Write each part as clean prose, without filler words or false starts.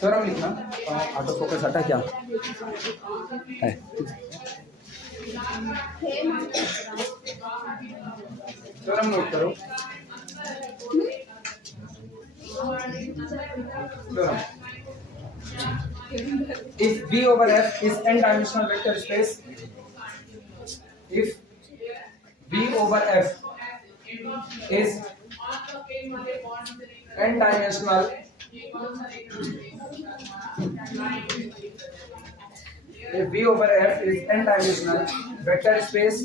Theorem लिखना। Auto focus हटा क्या है? थ्योरम नोट करो। Theorem, if V over F is n-dimensional vector space, if V over F is n-dimensional if V over F is n-dimensional vector space,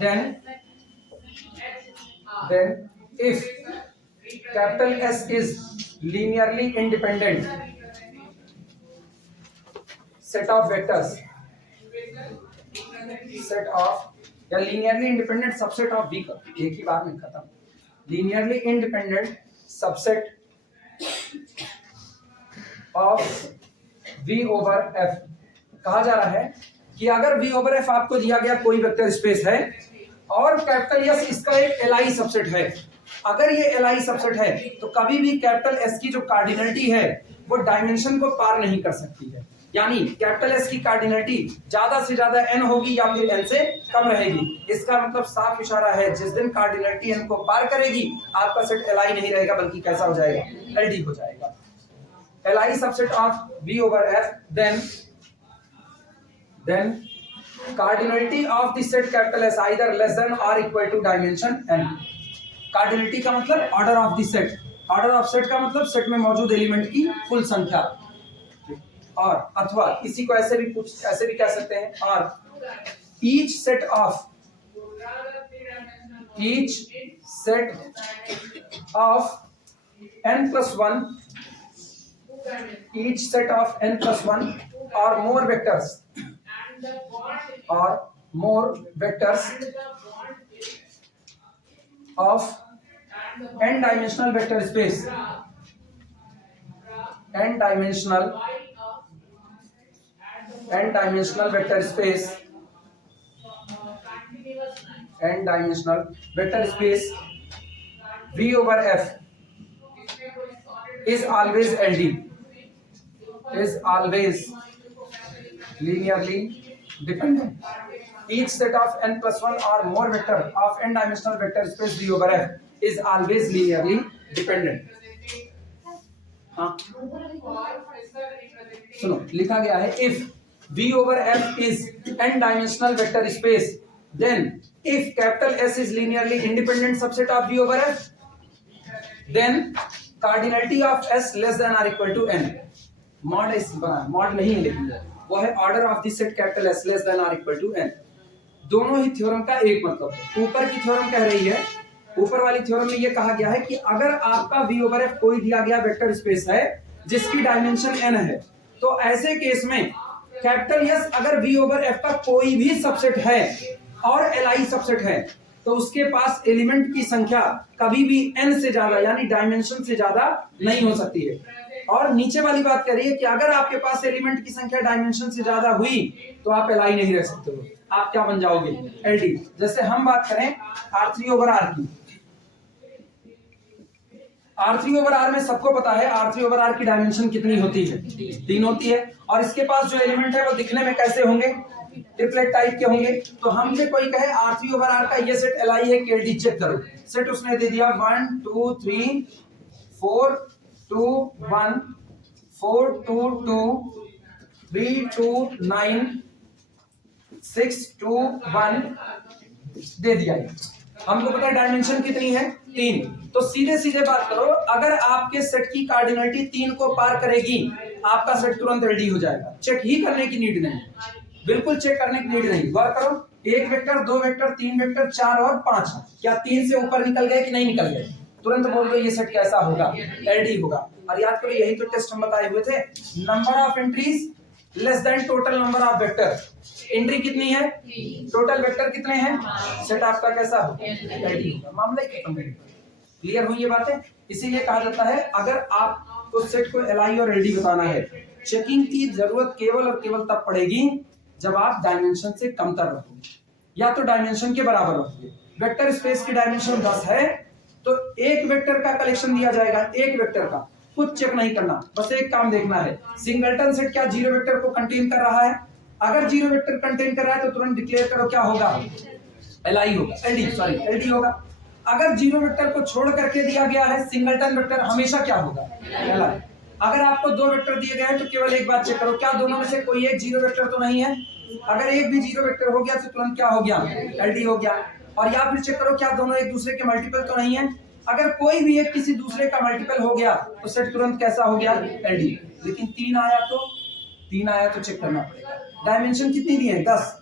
then if capital S is linearly independent set of vectors, set of या linearly independent subset of V का एक ही बार में खत्म, linearly independent subset of V over F। कहा जा रहा है कि अगर V over F आपको दिया गया कोई वेक्टर स्पेस है और कैपिटल S इसका एक LI सबसेट है, अगर ये LI सबसेट है तो कभी भी कैपिटल S की जो कार्डिनलिटी है वो डायमेंशन को पार नहीं कर सकती है। यानी कैपिटल S की कार्डिनलिटी ज्यादा से ज्यादा n होगी या फिर n से कम रहेगी। इसका मतलब साफ इशारा है जिस दिन कार्डिनलिटी n को पार करेगी आपका सेट LI नहीं रहेगा बल्कि कैसा हो जाएगा, LD हो जाएगा। LI subset of V over F, then cardinality of the set capital S either less than or equal to dimension n। cardinality का मतलब order of the set, order of set का मतलब सेट में मौजूद element की कुल संख्या, और अथवा इसी को ऐसे भी कह सकते हैं, और each set of n plus 1, each set of n plus 1 or more vectors of n-dimensional vector space, n-dimensional vector space V over F is always LD, is always linearly dependent। Each set of n plus 1 or more vector of n-dimensional vector space V over F is always linearly dependent। हाँ सुनो, लिखा गया है if V over F is n-dimensional vector space, then if capital S is linearly independent subset of V over F, then cardinality of S less than or equal to n। Mod S बना, mod नहीं है लेकिन वो है order of the set capital S less than और equal to n। दोनों ही theorem का एक मतलब है। ऊपर की थ्योरम कह रही है, ऊपर वाली थ्योरम में ये कहा गया है कि अगर आपका V over F कोई दिया गया वेक्टर स्पेस है जिसकी डायमेंशन n है, तो ऐसे केस में कैपिटल S अगर V over F का कोई भी सबसेट है और LI सबसेट है तो उसके पास एलिमेंट की संख्या कभी भी n से ज्यादा यानी डायमेंशन से ज्यादा नहीं हो सकती है। और नीचे वाली बात कह रही है कि अगर आपके पास एलिमेंट की संख्या डायमेंशन से ज्यादा हुई तो आप LI नहीं रख सकते हो, आप क्या बन जाओगे, LD। जैसे हम बात करें R3 over R की, R3 over R में सबको पता है R3 over R की डायमेंशन कितनी होती है, 3 होती है, और इसके पास जो एलिमेंट है वो दिखने में कैसे होंगे, ट्रिपलेट टाइप के होंगे। तो हमसे कोई कहे R3 over R का ये सेट LI है कि LD, चेक करो। सेट उसने दे दिया 1 2 3 4 2 1 4 2 2 3 2 9 6 2 1 दे दिया। हमको पता है डायमेंशन कितनी है, 3। तो सीधे सीधे बात करो, अगर आपके सेट की कार्डिनलिटी 3 को पार करेगी आपका सेट तुरंत रेडी हो जाएगा। चेक ही करने की नीड नहीं, बिल्कुल चेक करने की नीड नहीं। गौर करो, 1 वेक्टर 2 वेक्टर 3 वेक्टर 4 और 5, क्या 3 से ऊपर निकल गए कि नहीं निकल गए, तुरंत बोल दो ये सेट कैसा होगा, LD होगा। और याद करो यही तो टेस्ट हम बताए हुए थे, number of entries less than total number of vector. Entry कितनी है, टोटल वेक्टर कितने हैं, सेट आपका कैसा होगा, LD होगा। मामला ही खत्म। क्लियर हुई ये बातें? इसीलिए कहा जाता है अगर आपको सेट को LI और LD बताना है, चेकिंग की जरूरत केवल और केवल तब पड़ेगी जब आप डायमेंशन से कमतर रहोगे या तो डायमेंशन के बराबर रहोगे। वेक्टर स्पेस की डायमेंशन 10 है तो एक वेक्टर का कलेक्शन दिया जाएगा, एक वेक्टर का, कुछ चेक नहीं करना, बस एक काम देखना है सिंगलटन सेट क्या जीरो वेक्टर को कंटेन कर रहा है। अगर जीरो वेक्टर कंटेन कर रहा है तो तुरंत डिक्लेयर करो क्या होगा, एलआई होगा, एलडी होगा। अगर जीरो वेक्टर को छोड़ करके दिया गया है सिंगलटन वेक्टर हमेशा क्या होगा, एलआई। अगर आपको दो वेक्टर दिए गए हैं तो केवल एक बात चेक करो क्या दोनों में से कोई एक जीरो वेक्टर तो नहीं है। अगर एक भी जीरो वेक्टर हो गया तो तुरंत क्या हो गया, एलडी हो गया। और या फिर चेक करो क्या दोनों एक दूसरे के मल्टीपल तो नहीं है। अगर कोई भी एक किसी दूसरे का मल्टीपल हो गया तो सेट तुरंत कैसा हो गया, एलडी। लेकिन तीन आया तो चेक करना पड़ेगा। डायमेंशन कितनी दी है, 10,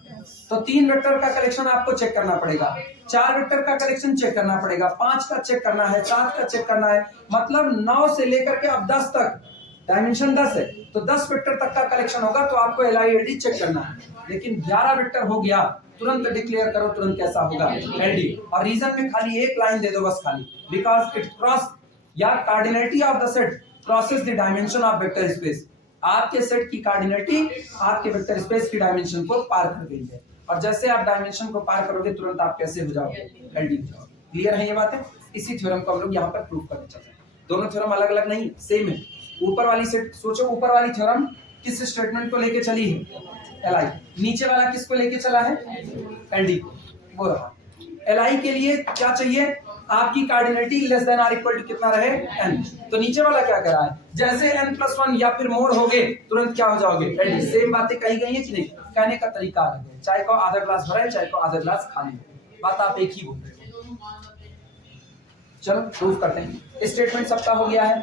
तो 3 वेक्टर का कलेक्शन आपको चेक करना पड़ेगा, 4 वेक्टर का कलेक्शन चेक करना पड़ेगा, 5 का चेक करना है, 7 का चेक करना है। मतलब 9 से लेकर के अब 10 तक, डायमेंशन 10 है तो 10 वेक्टर तक का कलेक्शन होगा तो आपको LILD चेक करना है। लेकिन 11 वेक्टर हो गया तुरंत डिक्लेयर करो, तुरंत कैसा होगा, LD। और रीजन में खाली एक लाइन दे दो बस, खाली बिकॉज इट क्रॉस या cardinality of the set crosses the dimension of vector space. आपके सेट की कार्डिनलिटी आपके वेक्टर स्पेस की डायमेंशन को पार कर गई है, और जैसे आप डायमेंशन को पार करोगे तुरंत आप कैसे हो जाओगे, एलडी हो जाओगे। क्लियर है ये बात है। इसी थ्योरम को हम लोग यहाँ पर प्रूव करने चल रहे हैं। दोनों थ्योरम अलग अलग नहीं, सेम है। ऊपर वाली सेट सोचो, ऊपर वाली थ्योरम किस स्टेटमेंट को लेके चली है, एलआई। नीचे वाला किसको लेके चला है, एलडी। वो रहा एलआई के लिए क्या चाहिए, आपकी cardinality less than or equal to कितना रहे, एन। तो नीचे वाला क्या कर रहा है, जैसे n+1 या फिर मोर हो गए तुरंत क्या हो जाओगे, एलडी। सेम बातें कही गई है कि नहीं, कहने का तरीका अलग है। चाय को आधा ग्लास भरा है, चाय को आधा ग्लास खाली है, बात आप एक ही बोल रहे हो। चलो प्रूफ करते हैं। स्टेटमेंट सबका हो गया है,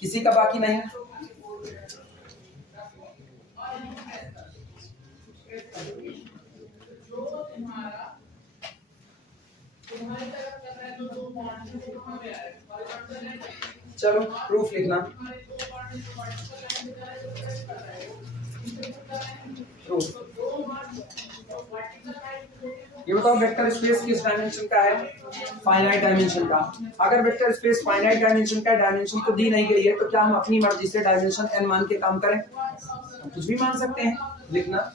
किसी का बाकी नहीं। चलो प्रूफ लिखना। प्रूफ ये बताओ वेक्टर स्पेस किस डायमेंशन का है, फाइनाइट डायमेंशन का। अगर वेक्टर स्पेस फाइनाइट डायमेंशन का, डायमेंशन तो दी नहीं गई है, तो क्या हम अपनी मर्जी से डायमेंशन n मान के काम करें, हम कुछ भी मान सकते हैं। लिखना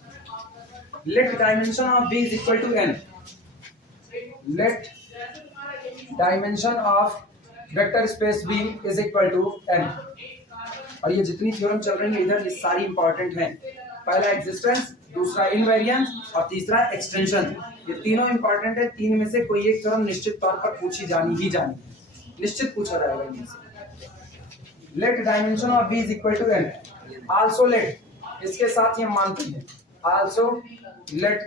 let dimension of v is equal to n, let dimension of vector space v is equal to n। और ये जितनी थ्योरम चल रही है इधर ये सारी इंपॉर्टेंट हैं। पहला एग्जिस्टेंस, दूसरा इनवेरिएंस और तीसरा एक्सटेंशन। ये तीनों इंपॉर्टेंट है। तीन में से कोई एक थ्योरम निश्चित तौर पर पूछी जानी ही जानी, निश्चित पूछा जाएगा इनमें से। Let dimension of v is equal to n, also let, इसके साथ ये मानते हैं, also let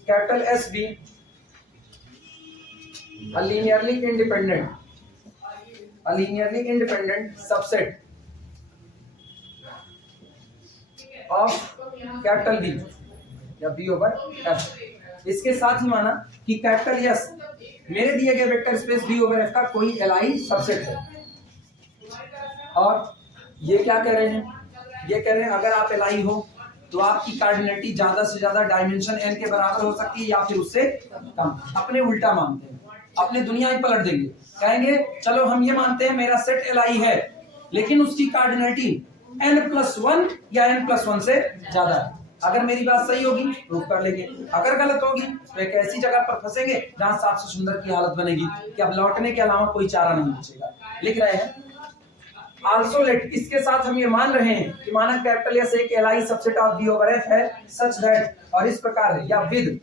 capital S be a linearly independent subset of capital V या V ओवर F। इसके साथ ही माना कि कैपिटल S मेरे दिए गए vector space V over F का कोई LI सबसेट है। और ये क्या कह रहे हैं, ये कह रहे हैं अगर आप LI हो तो आपकी कार्डिनलिटी ज्यादा से ज्यादा डायमेंशन n के बराबर हो सकती है या फिर उससे कम। अपने उल्टा मानते हैं, अपने दुनिया ही पलट देंगे, कहेंगे चलो हम ये मानते हैं मेरा सेट LI है लेकिन उसकी कार्डिनलिटी n+1 या n+1 से ज्यादा है। अगर मेरी बात सही होगी प्रूफ कर लेंगे, अगर गलत होगी तो एक ऐसी जगह पर फंसेंगे जहां साफ से सुंदर की हालत बनेगी कि अब लौटने के अलावा कोई चारा नहीं बचेगा। लिख रहे हैं आल्सो लेट, इसके साथ हम ये मान रहे हैं कि माना कैपिटल S एक LI subset of V over F है सच दैट, और इस प्रकार है या विद,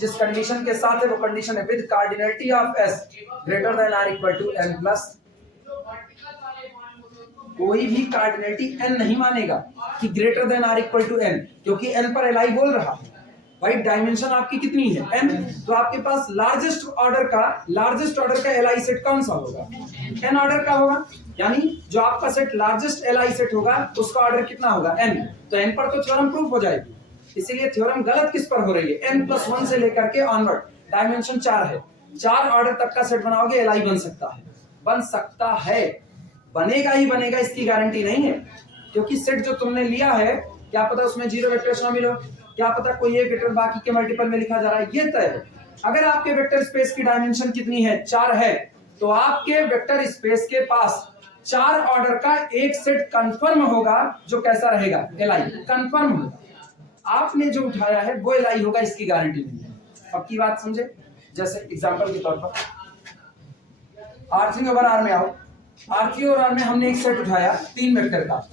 जिस कंडीशन के साथ है वो कंडीशन है with cardinality of S greater than or equal to n+। कोई भी कार्डिनलिटी n नहीं मानेगा कि greater than or equal to n, क्योंकि n पर LI बोल रहा है। भाई डायमेंशन आपकी कितनी है, n, तो आपके पास लार्जेस्ट ऑर्डर का LI सेट कौन सा होगा, n ऑर्डर का होगा। यानी जो आपका सेट लार्जेस्ट LI सेट होगा उसका ऑर्डर कितना होगा, n। तो n पर तो थ्योरम प्रूफ हो जाएगी। इसीलिए थ्योरम गलत किस पर हो रही है, n+1 से लेकर के ऑनवर्ड। डायमेंशन 4 है, 4 ऑर्डर तक का सेट बनाओगे LI बन सकता है, बनेगा ही बनेगा इसकी गारंटी नहीं है, क्योंकि सेट जो तुमने लिया है क्या पता उसमें जीरो वेक्टर शामिल हो, क्या पता कोई एक वेक्टर बाकी के मल्टीपल में लिखा जा रहा है, ये तय है। अगर आपके वेक्टर स्पेस की डायमेंशन कितनी है, 4 है, तो आपके वेक्टर स्पेस के पास 4 ऑर्डर का एक सेट कंफर्म होगा जो कैसा रहेगा, LI कंफर्म होगा। आपने जो उठाया है वो LI होगा, इसकी गारंटी नहीं है। अब की बात समझे, जैसे एग्जांपल के तौर पर R3 ओवर R में आओ, R3 ओवर R में हमने एक सेट उठाया 3 वेक्टर का,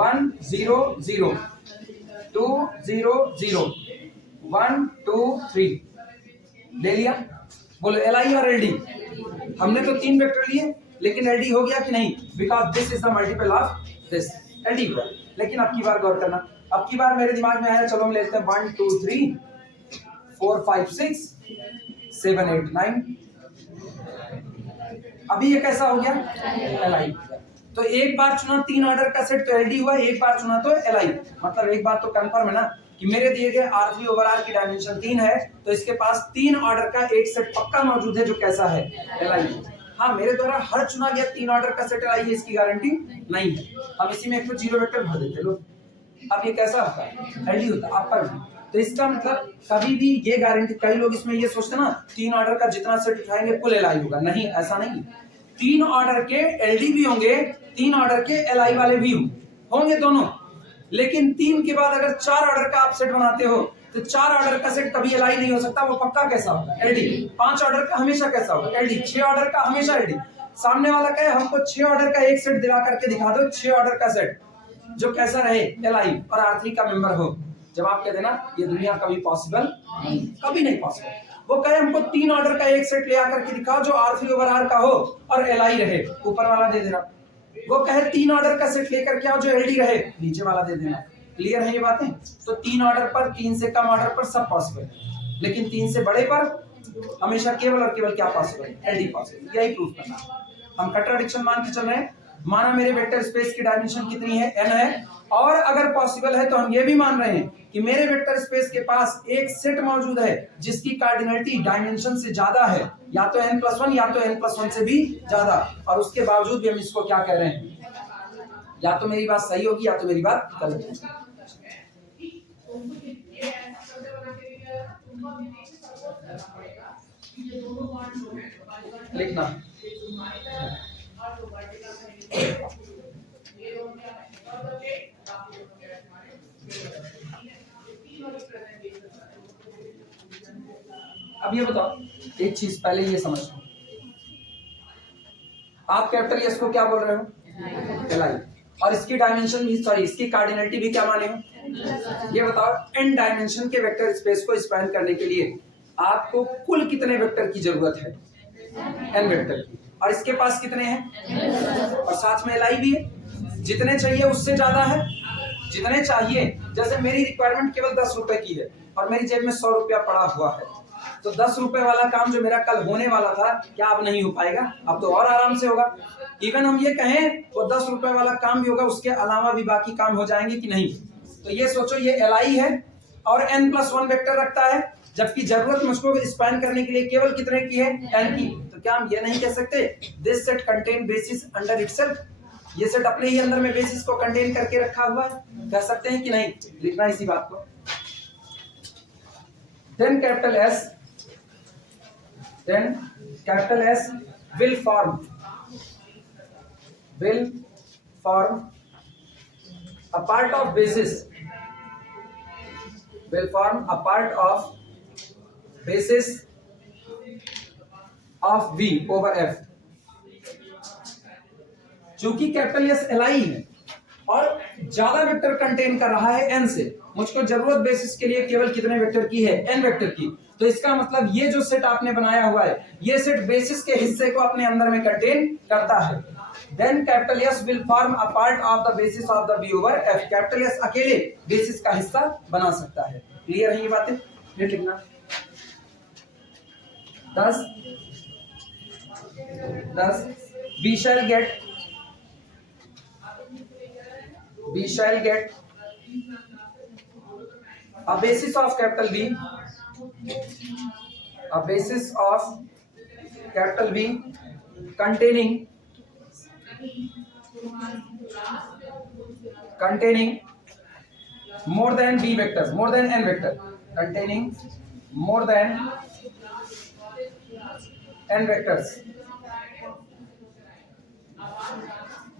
1 0 0 2 0 0 1 2 3 ले लिया। बोलो LI और LD, हमने तो 3 वेक्टर लिए लेकिन LD हो गया कि नहीं, because this is the multiple of this, LD हुआ। लेकिन अब की बार गौर करना, अब की बार मेरे दिमाग में आया, चलो हम लेते हैं 1 2 3 4 5 6 7 8 9, अभी ये कैसा हो गया, LI। तो एक बार चुना 3 ऑर्डर का सेट तो LD हुआ, एक बार चुना तो LI। मतलब एक बात तो कंफर्म है ना कि मेरे दिए गए R3 ओवर R की डायमेंशन 3 है, तो इसके पास 3 ऑर्डर का एक सेट पक्का मौजूद है जो कैसा है, LI। हाँ, मेरे द्वारा हर चुना गया 3 ऑर्डर का सेट LI है, इसकी गारंटी नहीं है। अब इसी में एक तो 0 वेक्टर भर देते लोग, अब ये कैसा होता है, LD होता है अपर भी। तो इसका मतलब कभी भी ये गारंटी, कई लोग इसमें ये सोचते ना 3 ऑर्डर का जितना सेट उठाएंगे फुल LI होगा, नहीं, ऐसा नहीं। 3 ऑर्डर के LD भी होंगे, 3 ऑर्डर के LI वाले भी होंगे दोनों, लेकिन 3 के बाद अगर 4 ऑर्डर का आप सेट बनाते हो तो 4 ऑर्डर का सेट कभी LI नहीं हो सकता, वो पक्का कैसा होगा, LD। 5 ऑर्डर का हमेशा कैसा होगा, LD। 6 ऑर्डर का हमेशा LD। सामने वाला कहे हमको 6 ऑर्डर का एक सेट दिला करके दिखा दो, 6 ऑर्डर का सेट जो कैसा रहे, LI और R3 का मेंबर हो, जवाब क्या देना, ये दुनिया कभी पॉसिबल नहीं, कभी नहीं पॉसिबल। वो कहे हमको 3 ऑर्डर का एक सेट ले आकर के दिखाओ जो R3 ओवर R का हो और LI रहे, ऊपर वाला दे देना। वो कहे 3 ऑर्डर का सेट लेकर के आओ जो LD रहे, नीचे वाला दे देना। क्लियर है ये बातें? तो 3 ऑर्डर पर, 3 से कम ऑर्डर पर सब पॉसिबल है, लेकिन 3 से बड़े पर हमेशा केवल और केवल क्या पॉसिबल, LD पॉसिबल। यही प्रूफ करना। हम कंट्राडिक्शन मान के चल रहे हैं, माना मेरे वेक्टर स्पेस की डायमेंशन कितनी है, n है, और अगर पॉसिबल है तो हम ये भी मान रहे हैं कि मेरे वेक्टर स्पेस के पास एक सेट मौजूद है जिसकी कार्डिनलिटी डायमेंशन से ज्यादा है, या तो n+1 या तो n+1 से भी ज्यादा, और उसके बावजूद भी हम इसको क्या कह रहे हैं, या तो मेरी बात सही होगी या तो मेरी बात गलत होगी। लिखना अब ये बताओ एक चीज, पहले ये समझ लो, आप कैपिटल एस को क्या बोल रहे हो, LI, और इसकी डायमेंशन भी, सॉरी इसकी कार्डिनलिटी भी क्या माने हो। ये बताओ n डायमेंशन के वेक्टर स्पेस को स्पैन करने के लिए आपको कुल कितने वेक्टर की जरूरत है, n वेक्टर की, और इसके पास कितने हैं, और साथ में LI भी है, जितने चाहिए उससे ज्यादा है, जितने चाहिए। जैसे मेरी रिक्वायरमेंट केवल 10 रुपए की है और मेरी जेब में 100 रुपया पड़ा हुआ है, तो 10 रुपए वाला काम जो मेरा कल होने वाला था, क्या अब नहीं हो पाएगा, अब तो और आराम से होगा। इवन हम ये कहें तो 10 रुपए वाला काम भी होगा, उसके अलावा भी बाकी काम हो जाएंगे कि नहीं। तो ये सोचो ये LI है और n+1 वेक्टर रखता है, जबकि जरूरत मुझको स्पैन करने के लिए केवल कितने की है, n की। तो क्या हम ये नहीं कह सकते this set contain basis under itself, ये सेट अपने ही अंदर में बेसिस को कंटेन करके रखा हुआ है, कह सकते हैं कि नहीं। लिखना इसी बात को। then capital S will form a part of basis, of V over F। चूंकि कैपिटल एस LI है और ज्यादा वेक्टर कंटेन कर रहा है n से, मुझको जरूरत बेसिस के लिए केवल कितने वेक्टर की है, n वेक्टर की। तो इसका मतलब ये जो सेट आपने बनाया हुआ है, ये सेट बेसिस के हिस्से को अपने अंदर में कंटेन करता है। Then capital S will form a part of the basis of the V over F। Capital S अकेले बेसिस का हिस्सा बना सकता है। क्लियर है ये बातें? ये लिखना 10 we shall get a basis of capital B, containing more than B vectors, more than n vector, containing more than n vectors।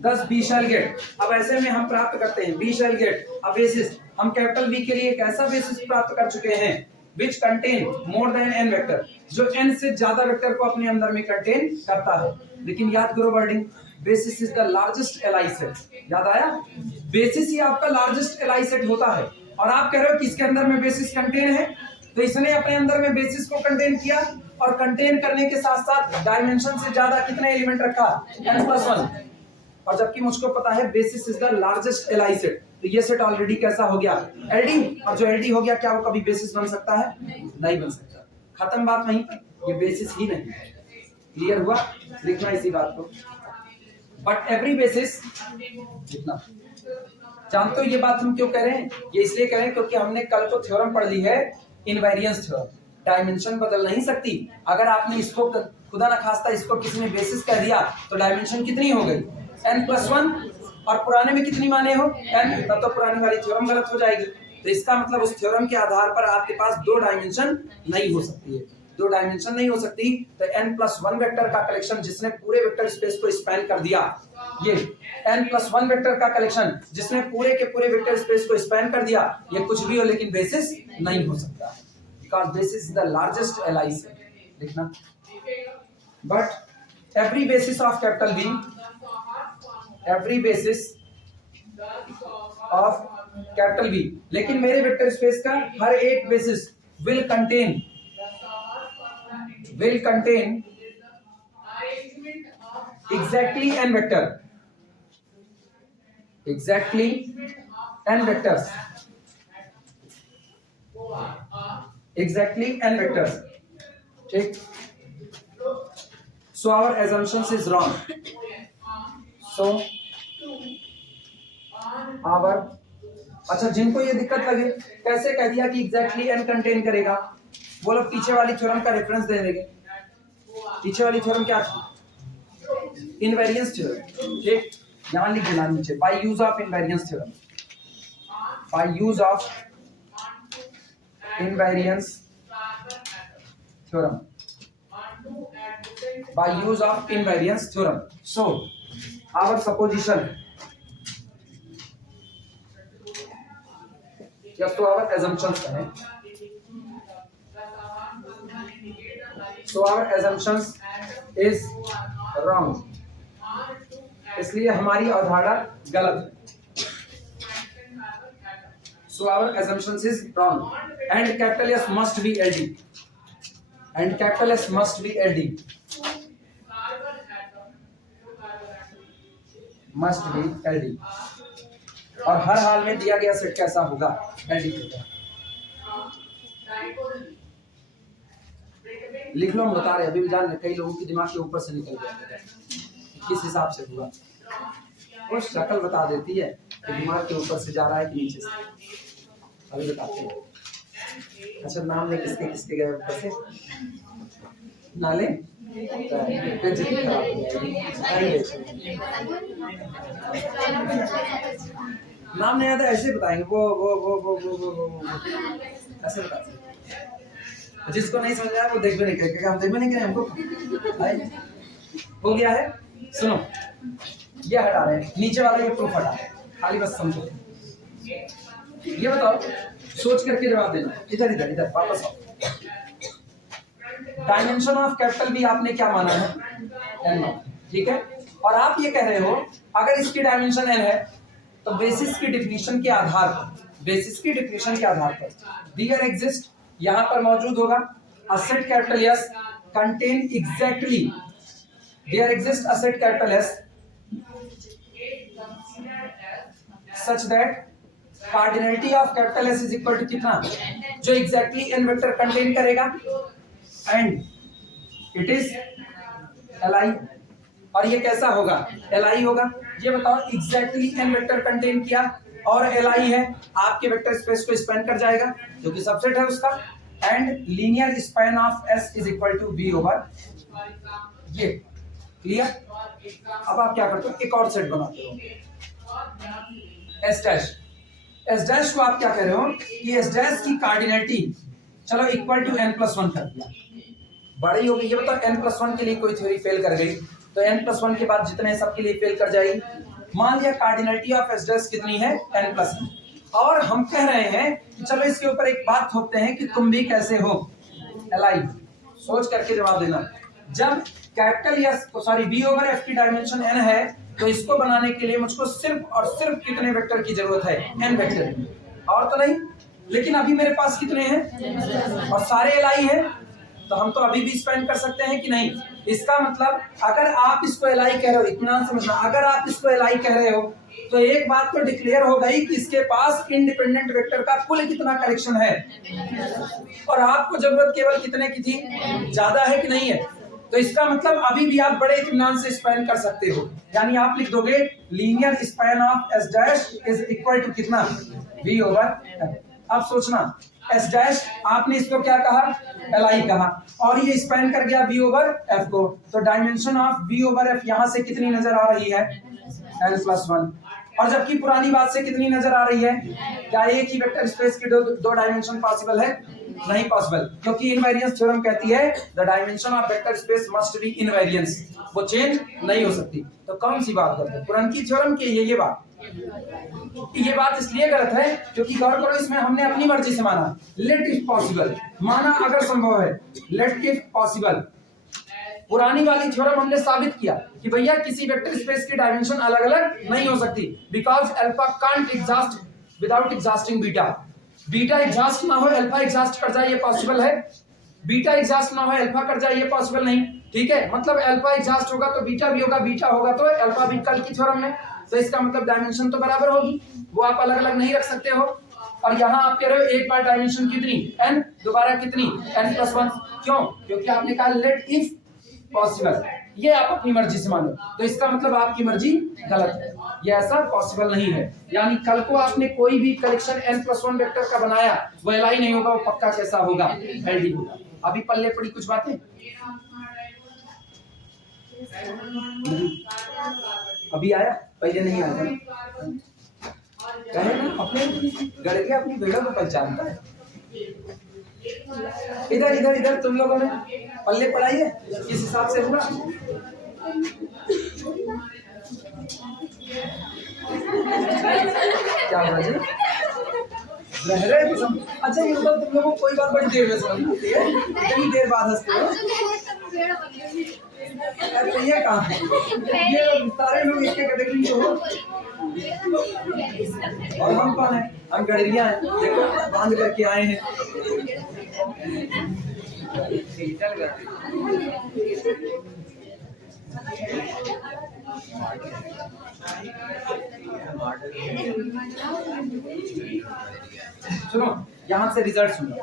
10 B shall get, अब ऐसे में हम प्राप्त करते हैं B shall get a basis हम कैपिटल बी के लिए एक ऐसा बेसिस प्राप्त कर चुके हैं which contain more than n vector, जो एन से ज्यादा वेक्टर को अपने अंदर में कंटेन करता है। लेकिन याद करो wording, basis is the largest LI set. याद आया, बेसिस ही आपका लार्जेस्ट एलआई सेट होता है। और आप कह रहे हो कि इसके अंदर में बेसिस कंटेन है, तो इसने अपने अंदर में बेसिस को कंटेन किया और कंटेन करने के साथ साथ डायमेंशन से ज्यादा कितने एलिमेंट रखा, n+1। और जबकि मुझको पता है basis is the largest LI set, तो ये सेट ऑलरेडी कैसा हो गया, एलडी। और जो एलडी हो गया, क्या वो कभी बेसिस बन सकता है? नहीं बन सकता। खत्म बात वहीं पर, ये बेसिस ही नहीं। क्लियर हुआ? लिखना इसी बात को। बट एवरी बेसिस, लिखना। जानते हो ये बात हम क्यों कह रहे हैं? ये इसलिए कह रहे हैं क्योंकि हमने कल को थ्योरम पढ़ ली है, इनवेरिएंस थ्योरम। डायमेंशन बदल नहीं सकती। अगर आपने इसको खुदा ना खास्ता इसको किसी ने बेसिस कह दिया, तो डायमेंशन कितनी हो गई, n+1। और पुराने में कितनी माने हो, n, तब तो पुरानी वाली थ्योरम गलत हो जाएगी। तो इसका मतलब उस थ्योरम के आधार पर आपके पास दो डायमेंशन नहीं हो सकती है। दो डायमेंशन नहीं हो सकती, तो n+1 वेक्टर का कलेक्शन जिसने पूरे वेक्टर स्पेस को स्पैन कर दिया, ये n+1 वेक्टर का कलेक्शन जिसने पूरे के पूरे वेक्टर स्पेस को स्पैन कर दिया, ये कुछ भी हो लेकिन बेसिस नहीं हो सकता, because basis is the largest LI set. लिखना। But every basis of capital B, every basis of capital B, लेकिन मेरे वेक्टर स्पेस का हर एक basis will contain exactly n vector, exactly n vectors, exactly n vectors. ठीक? So our assumptions is wrong. So our, अच्छा, जिनको ये दिक्कत लगे कैसे कह दिया कि एग्जैक्टली n कंटेन करेगा, वो लोग पीछे वाली थ्योरम का रेफरेंस दे देंगे। पीछे वाली थ्योरम क्या थी, इनवेरिएंस थ्योरम। ठीक, यहां लिख देना नीचे, by use of invariance theorem, by use of invariance theorem, by use of invariance theorem. So our supposition, just to our assumptions करें, so our assumptions is wrong, इसलिए हमारी अवधारणा गलत है। So our assumptions is wrong, and capital S must be LD, and capital S must be LD, must be LD। और हर हाल में दिया गया सेट कैसा होगा, LD होगा। लिख लो, हम बता रहे अभी भी, जान कई लोगों के दिमाग के ऊपर से निकल गया किस हिसाब से होगा, वो शक्ल बता देती है कि दिमाग के ऊपर से जा रहा है कि नीचे से। अभी बताते हैं। अच्छा, नाम ले किसके किसके गए ऊपर से, नाले नाम नहीं आता, ऐसे बताएंगे, वो ऐसे बताते हैं। जिसको नहीं समझ आया वो देख भी नहीं करें, हम देख भी नहीं करें, हमको हो गया है। सुनो, ये हटा रहे हैं, नीचे वाला ये प्रूफ हटा, खाली बस समझो। ये बताओ, सोच करके जवाब देना। इधर इधर इधर वापस आओ। डायमेंशन ऑफ कैपिटल बी आपने क्या माना है, n, ठीक है। और आप ये कह रहे हो अगर इसकी डायमेंशन n है, तो बेसिस की डिफिनीशन के आधार पर, बेसिस की डिफिनीशन के आधार पर देयर एग्जिस्ट, यहां पर मौजूद होगा a set capital S contain exactly, there exist a set capital S such that cardinality of capital S is equal to कितना, जो एग्जैक्टली n वेक्टर कंटेन करेगा, एंड इट इज li। और ये कैसा होगा, li होगा। ये बताओ, एग्जैक्टली n वेक्टर कंटेन किया और li है, आपके वेक्टर स्पेस को स्पैन कर जाएगा जो कि सबसेट है उसका, and linear span of s is equal to v over ये। क्लियर? अब आप क्या करते हो, एक और सेट बनाते हो, s डैश। एस डैश को आप क्या कह रहे हो कि एस डैश की कार्डिनलिटी, चलो इक्वल टू n+1 कर दिया, बड़ी हो गई। ये बताओ n+1 के लिए कोई थ्योरी फेल कर गई, तो n+1 के बाद जितने सबके लिए फेल कर जाएगी। मान लिया कार्डिनलिटी ऑफ एस डैश कितनी है, n+1, और हम कह रहे हैं कि चलो इसके ऊपर एक बात थोपते हैं कि तुम भी कैसे हो एलआई, सोच करके जवाब देना। जब capital S sorry B over F की डायमेंशन एन है तो इसको बनाने के लिए मुझको सिर्फ और सिर्फ कितने वेक्टर की जरूरत है? एन वेक्टर, और तो नहीं। लेकिन अभी मेरे पास कितने हैं और सारे एलआई है, तो हम तो अभी भी स्पेंड कर सकते हैं कि नहीं। इसका मतलब अगर आप इसको एलआई कह रहे हो, इतना समझना, अगर आप इसको एलआई कह रहे हो तो एक बात तो डिक्लेयर हो गई कि इसके पास इंडिपेंडेंट वेक्टर का कुल कितना कलेक्शन है, और आपको जरूरत केवल कितने की थी? ज्यादा है कि नहीं है? तो इसका मतलब अभी भी आप बड़े इत्मीनान से स्पेन कर सकते हो। यानी आप लिख दोगे linear span of S dash is equal to कितना? v over F. अब सोचना, एस डैश आपने इसको क्या कहा? एलआई कहा, और ये स्पेन कर गया v ओवर एफ को, तो dimension of v over F यहां से कितनी नजर आ रही है? n+1। और जबकि पुरानी बात से कितनी नजर आ रही है? क्या एक ही वेक्टर स्पेस की दो डायमेंशन पॉसिबल है? नहीं पॉसिबल, क्योंकि इनवेरिएंस थ्योरम कहती है the dimension of vector space must be invariance, वो चेंज नहीं हो सकती। तो कौन सी बात करते हैं? पुरानी थ्योरम की ये बात इसलिए गलत है क्योंकि गौर करो, इसमें हमने अपनी मर्जी से माना, लेट इफ पॉसिबल, माना अगर संभव है, लेट इफ पॉसिबल। पुरानी वाली थ्योरम हमने साबित किया कि भैया किसी वेक्टर स्पेस की डायमेंशन अलग अलग नहीं हो सकती, because alpha can't exhaust without exhausting beta. Beta exhaust ना हो अल्फा एग्जॉस्ट कर जाए, ये पॉसिबल है। बीटा एग्जॉस्ट ना हो अल्फा कर जाए, ये पॉसिबल नहीं। ठीक है, मतलब अल्फा एग्जॉस्ट होगा तो बीटा भी होगा, बीटा होगा तो अल्फा भी। कल की थ्योरम में तो इसका मतलब डायमेंशन तो बराबर होगी, वो आप अलग अलग नहीं रख सकते हो। और यहाँ आप कह रहे हो एक बार डायमेंशन कितनी? n, दोबारा कितनी? n+1। क्यों? क्योंकि आपने कहा लेट इफ पॉसिबल, ये आप अपनी मर्जी से मानो, तो इसका मतलब आपकी मर्जी गलत है, ये ऐसा पॉसिबल नहीं है। यानी कल को आपने कोई भी कलेक्शन n+1 वेक्टर का बनाया, वो एलआई नहीं होगा, वो पक्का कैसा होगा? एलडी होगा। अभी पल्ले पड़ी कुछ बातें अभी आया, पहले नहीं आया। कहे ना अपने गड़ के अपनी भेड़ों को पहचानता है। इधर इधर इधर तुम लोगों ने पल्ले पढ़ाई है, किस हिसाब से होगा? क्या होगा जी? रह रहे तो अच्छा, ये मतलब तुम लोगों को कोई बात बड़ी देर में समझ आती है, इतनी देर बाद हंसते हो। तो ये कहाँ है? ये सारे लोग इसके कैटेगरी के हो, और हम कौन है? हम गडरिया हैं, देखो बांध करके आए हैं। सुनो, यहाँ से रिजल्ट सुनो,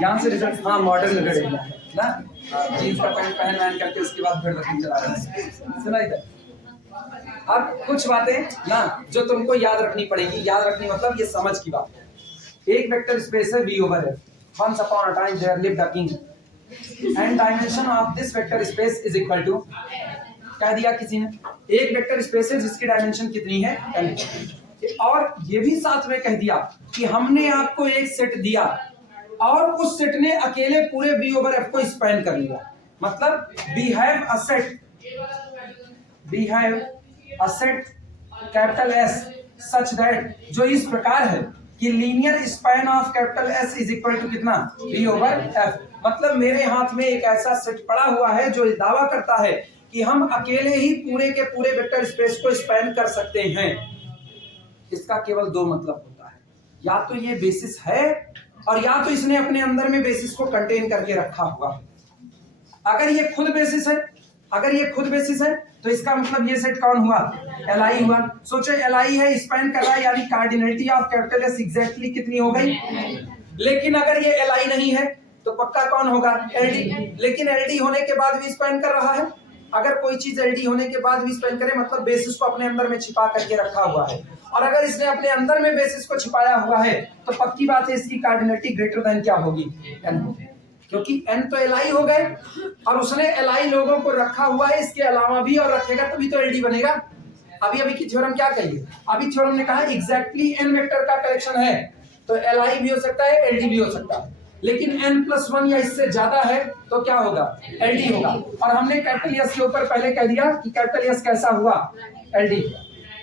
यहाँ से रिजल्ट। हाँ, मॉडर्न गडरिया ना, जीन्स का पैंट पहन करके उसके बाद फिर रखी चला रहा है। सुना इधर, अब कुछ बातें ना जो तुमको याद रखनी पड़ेगी। याद रखनी मतलब ये समझ की बात है। एक वेक्टर स्पेस है v over f, once upon a time there lived a king and dimension of this vector space is equal to, कह दिया किसी ने, एक वेक्टर स्पेस है जिसकी डायमेंशन कितनी है? n। और ये भी साथ में कह दिया कि हमने आपको एक सेट दिया और उस सेट ने अकेले पूरे v ओवर f को स्पैन कर लिया। मतलब we have a set capital S such that, जो इस प्रकार है कि linear span of capital S is equal to कितना? v over f। मतलब मेरे हाथ में एक ऐसा सेट पड़ा हुआ है जो दावा करता है कि हम अकेले ही पूरे के पूरे वेक्टर स्पेस को स्पैन कर सकते हैं। इसका केवल दो मतलब होता है, या तो ये बेसिस है और या तो इसने अपने अंदर में बेसिस को कंटेन करके रखा हुआ है। अगर ये खुद बेसिस है तो इसका मतलब ये सेट कौन हुआ? एलआई हुआ। सोचो एलआई है, स्पैन कर रहा है, यानी cardinality of capital S exactly कितनी हो गई? लेकिन अगर ये एलआई नहीं है तो पक्का कौन होगा? एलडी। लेकिन एलडी होने के बाद भी स्पैन कर रहा है। अगर कोई चीज एलडी होने के बाद भी स्पैन करे मतलब बेसिस को अपने अंदर में छिपा करके रखा हुआ है, और अगर इसने अपने अंदर में बेसिस को छिपाया हुआ है तो पक्की बात है इसकी कार्डिनलिटी ग्रेटर देन क्या होगी? एन होगी, क्योंकि एन तो एलआई हो गए और उसने एलआई लोगों को रखा हुआ है, इसके अलावा भी और रखेगा तभी तो एलडी बनेगा। अभी की थ्योरम क्या कही? अभी थ्योरम ने कहा एग्जैक्टली एन वेक्टर का कलेक्शन है तो एलआई भी हो सकता है, एलडी भी हो सकता है, लेकिन n+1 या इससे ज्यादा है तो क्या होगा? एलडी होगा। और हमने कैपिटल एस के ऊपर पहले कह दिया कि कैपिटल एस कैसा हुआ? एलडी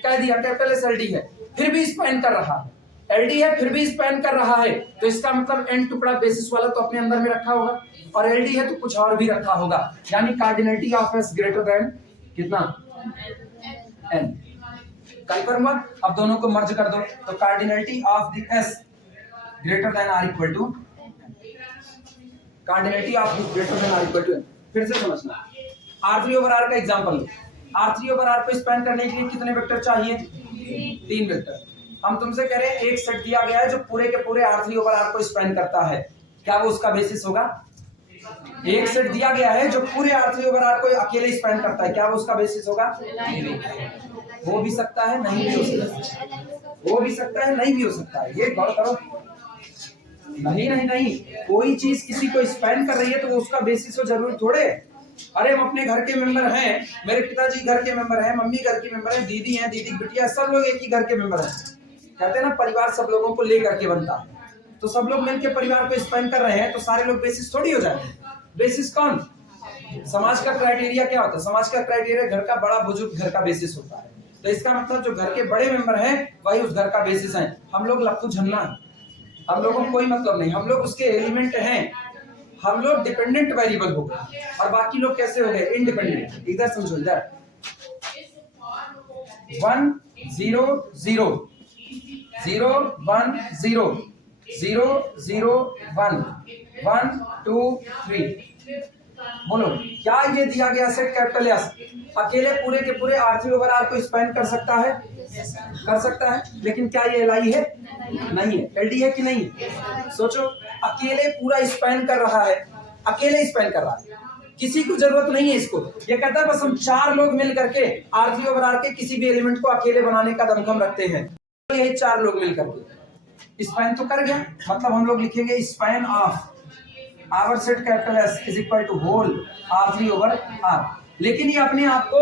कह दिया, कैपिटल एस एलडी है, फिर भी स्पैन कर रहा है। एलडी है फिर भी स्पैन कर रहा है, तो इसका मतलब एन टुकड़ा बेसिस वाला तो अपने अंदर में रखा होगा, और एलडी है तो कुछ और भी रखा होगा, यानी cardinality of S greater than कितना एन। कंफर्म हुआ? अब दोनों को मर्ज कर दो, तो cardinality of the S greater than or equal to, cardinality of the greater than or equal to n. फिर से समझना, R3 ओवर R का एग्जांपल लो। R3 ओवर R को स्पैन करने के लिए कितने वेक्टर चाहिए? 3 वेक्टर। हम तुमसे कह रहे हैं एक सेट दिया गया है जो पूरे के पूरे R3 ओवर R को स्पैन करता है, क्या वो उसका बेसिस होगा? एक सेट दिया गया है जो पूरे R3 ओवर R को अकेले स्पैन करता है, क्या वो उसका बेसिस होगा? हो भी सकता है, नहीं भी हो सकता है, हो भी सकता है, नहीं भी हो सकता है। ये गौर करो, नहीं नहीं नहीं, कोई चीज किसी को स्पैन कर रही है तो वो उसका बेसिस हो जरूरी थोड़े। अरे हम अपने घर के मेंबर हैं, मेरे पिताजी घर के मेंबर हैं, मम्मी घर की मेंबर है, दीदी है, दीदी बिटिया, सब लोग एक ही घर के मेंबर हैं। कहते हैं ना परिवार सब लोगों को लेकर के बनता है, तो सब लोग मिलकर परिवार को स्पैन कर रहे हैं तो सारे लोग बेसिस थोड़ी हो जाएंगे। बेसिस कौन? समाज का क्राइटेरिया क्या होता है? समाज का क्राइटेरिया घर का बड़ा बुजुर्ग घर का बेसिस होता है, तो इसका मतलब जो घर के बड़े मेंबर हैं वही उस घर का बेसिस है। हम लोग लप्पू झन्ना है, हम लोगों को कोई मतलब नहीं, हम लोग उसके एलिमेंट हैं, हम लोग डिपेंडेंट वेरिएबल हो गए और बाकी लोग कैसे हो गए? इंडिपेंडेंट। इधर समझो, इधर 1 0 0 0 1 0 0 0 1 1 2 3। बोलो, क्या ये दिया गया सेट कैपिटल एस अकेले पूरे के पूरे R3 ओवर R को स्पैन कर सकता है? कर सकता है, लेकिन क्या ये एलआई है? नहीं है। एलडी है कि नहीं? सोचो, अकेले पूरा स्पैन कर रहा है, अकेले स्पैन कर रहा है, किसी को जरूरत नहीं है इसको। ये कहता है बस हम 4 लोग मिल करके R3 ओवर R के किसी भी एलिमेंट को अकेले बनाने का दमखम रखते हैं, तो यही 4 लोग मिल करके स्पैन तो कर गया। मतलब हम लोग लिखेंगे span of our set capital S is equal to whole R3 over R। लेकिन ये अपने आप को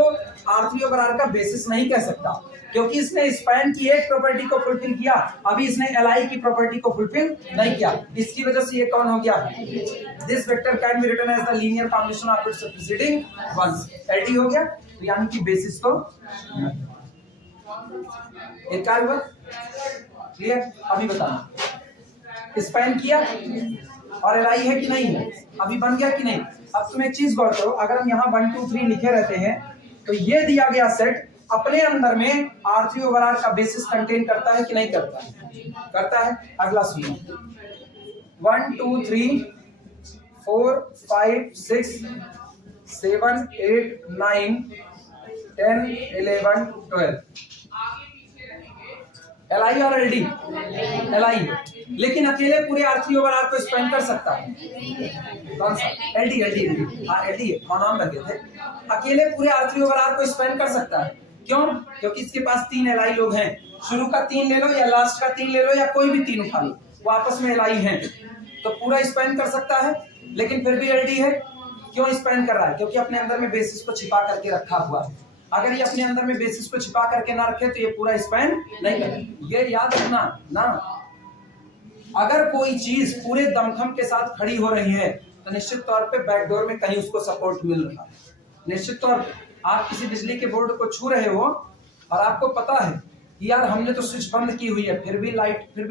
R3 ओवर R का बेसिस नहीं कह सकता, क्योंकि इसने स्पैन की एक प्रॉपर्टी को फुलफिल किया, अभी इसने एलआई की प्रॉपर्टी को फुलफिल नहीं किया। इसकी वजह से ये कौन हो गया? This vector can be written as the linear combination of its preceding ones. LT हो गया, तो यानी कि बेसिस तो एक क्या हुआ? क्लियर? अभी बताना, स्पैन किया और एलआई है कि नहीं है, अभी बन गया कि नहीं? अब तुम एक चीज गौर करो, अगर हम यहाँ 1 2 3 लिखे रहते हैं तो ये दिया गया सेट अपने अंदर में R3 ओवर R का बेसिस कंटेन करता है कि नहीं करता है? करता है। अगला सुनो, 1 2 3 4 5 6 7 8 9 10 11 12। एलआई और एलडी? एलआई, लेकिन अकेले पूरे R3 ओवर R को स्पैन कर सकता है कौन सा? एलडी। एलडी एलडी हाँ, एलडी है, नाम लग गए थे। अकेले पूरे R3 ओवर R को स्पैन कर सकता है, क्यों? क्योंकि इसके पास 3 एलआई लोग हैं, शुरू का 3 ले लो या लास्ट का 3 ले लो या कोई भी 3 उठा लो, वो आपस में एलआई हैं, तो पूरा स्पैन कर सकता है। लेकिन फिर भी एलडी है, क्यों स्पैन कर रहा है? क्योंकि अपने अंदर में बेसिस को छिपा करके रखा हुआ है। अगर ये अपने अंदर में बेसिस को छिपा करके ना रखे तो ये पूरा स्पैन नहीं करेगा। ये याद रखना ना, अगर कोई चीज पूरे दमखम के साथ खड़ी हो रही है तो निश्चित तौर पे बैकडोर में कहीं उसको सपोर्ट मिल रहा है। निश्चित तौर पे आप किसी बिजली के बोर्ड को छू रहे हो और आपको पता है कि यार हमने तो स्विच बंद की हुई है, फिर भी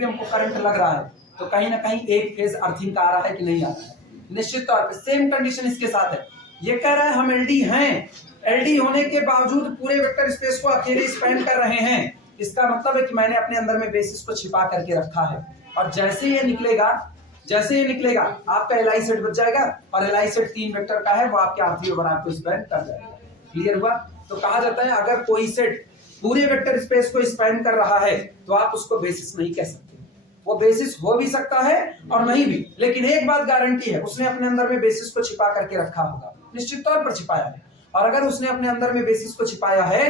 हमको करंट लग रहा है, तो कहीं ना कहीं एक फेज अर्थिंग का आ रहा है कि नहीं आ रहा है। निश्चित तौर पे सेम कंडीशन इसके साथ है। ये कह रहा है हम एलडी हैं, एलडी होने के बावजूद पूरे वेक्टर स्पेस को अकेले स्पैन कर रहे हैं। इसका मतलब है कि मैंने अपने अंदर में बेसिस को छिपा करके रखा है, और जैसे ये निकलेगा आपका एलआई सेट बच जाएगा, और एलआई सेट 3 वेक्टर का है, वो आपके R3 ओवर R को स्पैन कर जाएगा। क्लियर हुआ? तो कहा जाता है अगर कोई सेट पूरे वेक्टर स्पेस को स्पैन कर रहा है तो आप उसको बेसिस नहीं कह सकते। वो बेसिस हो भी सकता है और नहीं भी, लेकिन एक बात गारंटी है, उसने अपने अंदर में बेसिस को छिपा करके रखा होगा, निश्चित तौर पर छिपाया है। और अगर उसने अपने अंदर में बेसिस को छिपाया है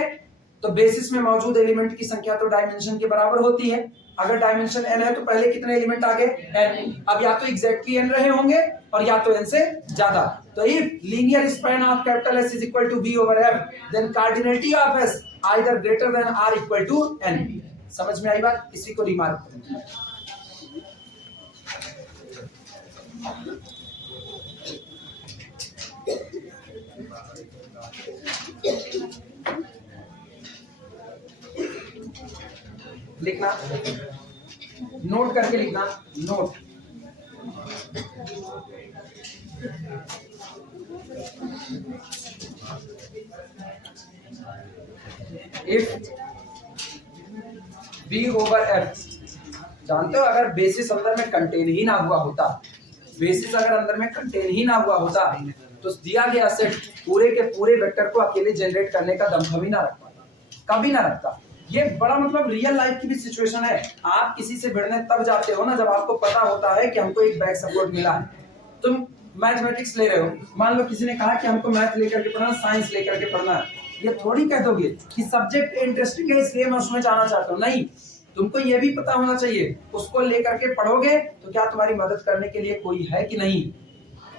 तो बेसिस में मौजूद एलिमेंट की संख्या तो डायमेंशन के बराबर होती है। अगर डायमेंशन n है तो पहले कितने एलिमेंट आ गए? n। अब या तो एग्जैक्टली n रहे होंगे और या तो n से ज्यादा। तो if linear span of capital S is equal to V over F, then cardinality of S either greater than R equal to n। समझ में आई बात? इसी को रिमार्क करेंगे। लिखना नोट करके लिखना, note. If B over F, जानते हो अगर बेसिस अंदर में कंटेन ही ना हुआ होता, बेसिस अगर अंदर में कंटेन ही ना हुआ होता तो दिया गया सेट पूरे के पूरे वेक्टर को अकेले जनरेट करने का दम कभी ना रख पाता, कभी ना रखता। ये बड़ा मतलब रियल लाइफ की भी सिचुएशन है। आप किसी से भिड़ने तब जाते हो ना जब आपको पता होता है कि हमको एक बैक सपोर्ट मिला है। तुम मैथमेटिक्स ले रहे हो, मान लो किसी ने कहा कि हमको मैथ लेकर के पढ़ना, साइंस लेकर के पढ़ना है, ये थोड़ी कह दोगे कि सब्जेक्ट इंटरेस्टिंग है इसलिए मैं उसमें जाना चाहता हूँ। नहीं, तुमको ये भी पता होना चाहिए उसको लेकर के पढ़ोगे तो क्या तुम्हारी मदद करने के लिए कोई है कि नहीं।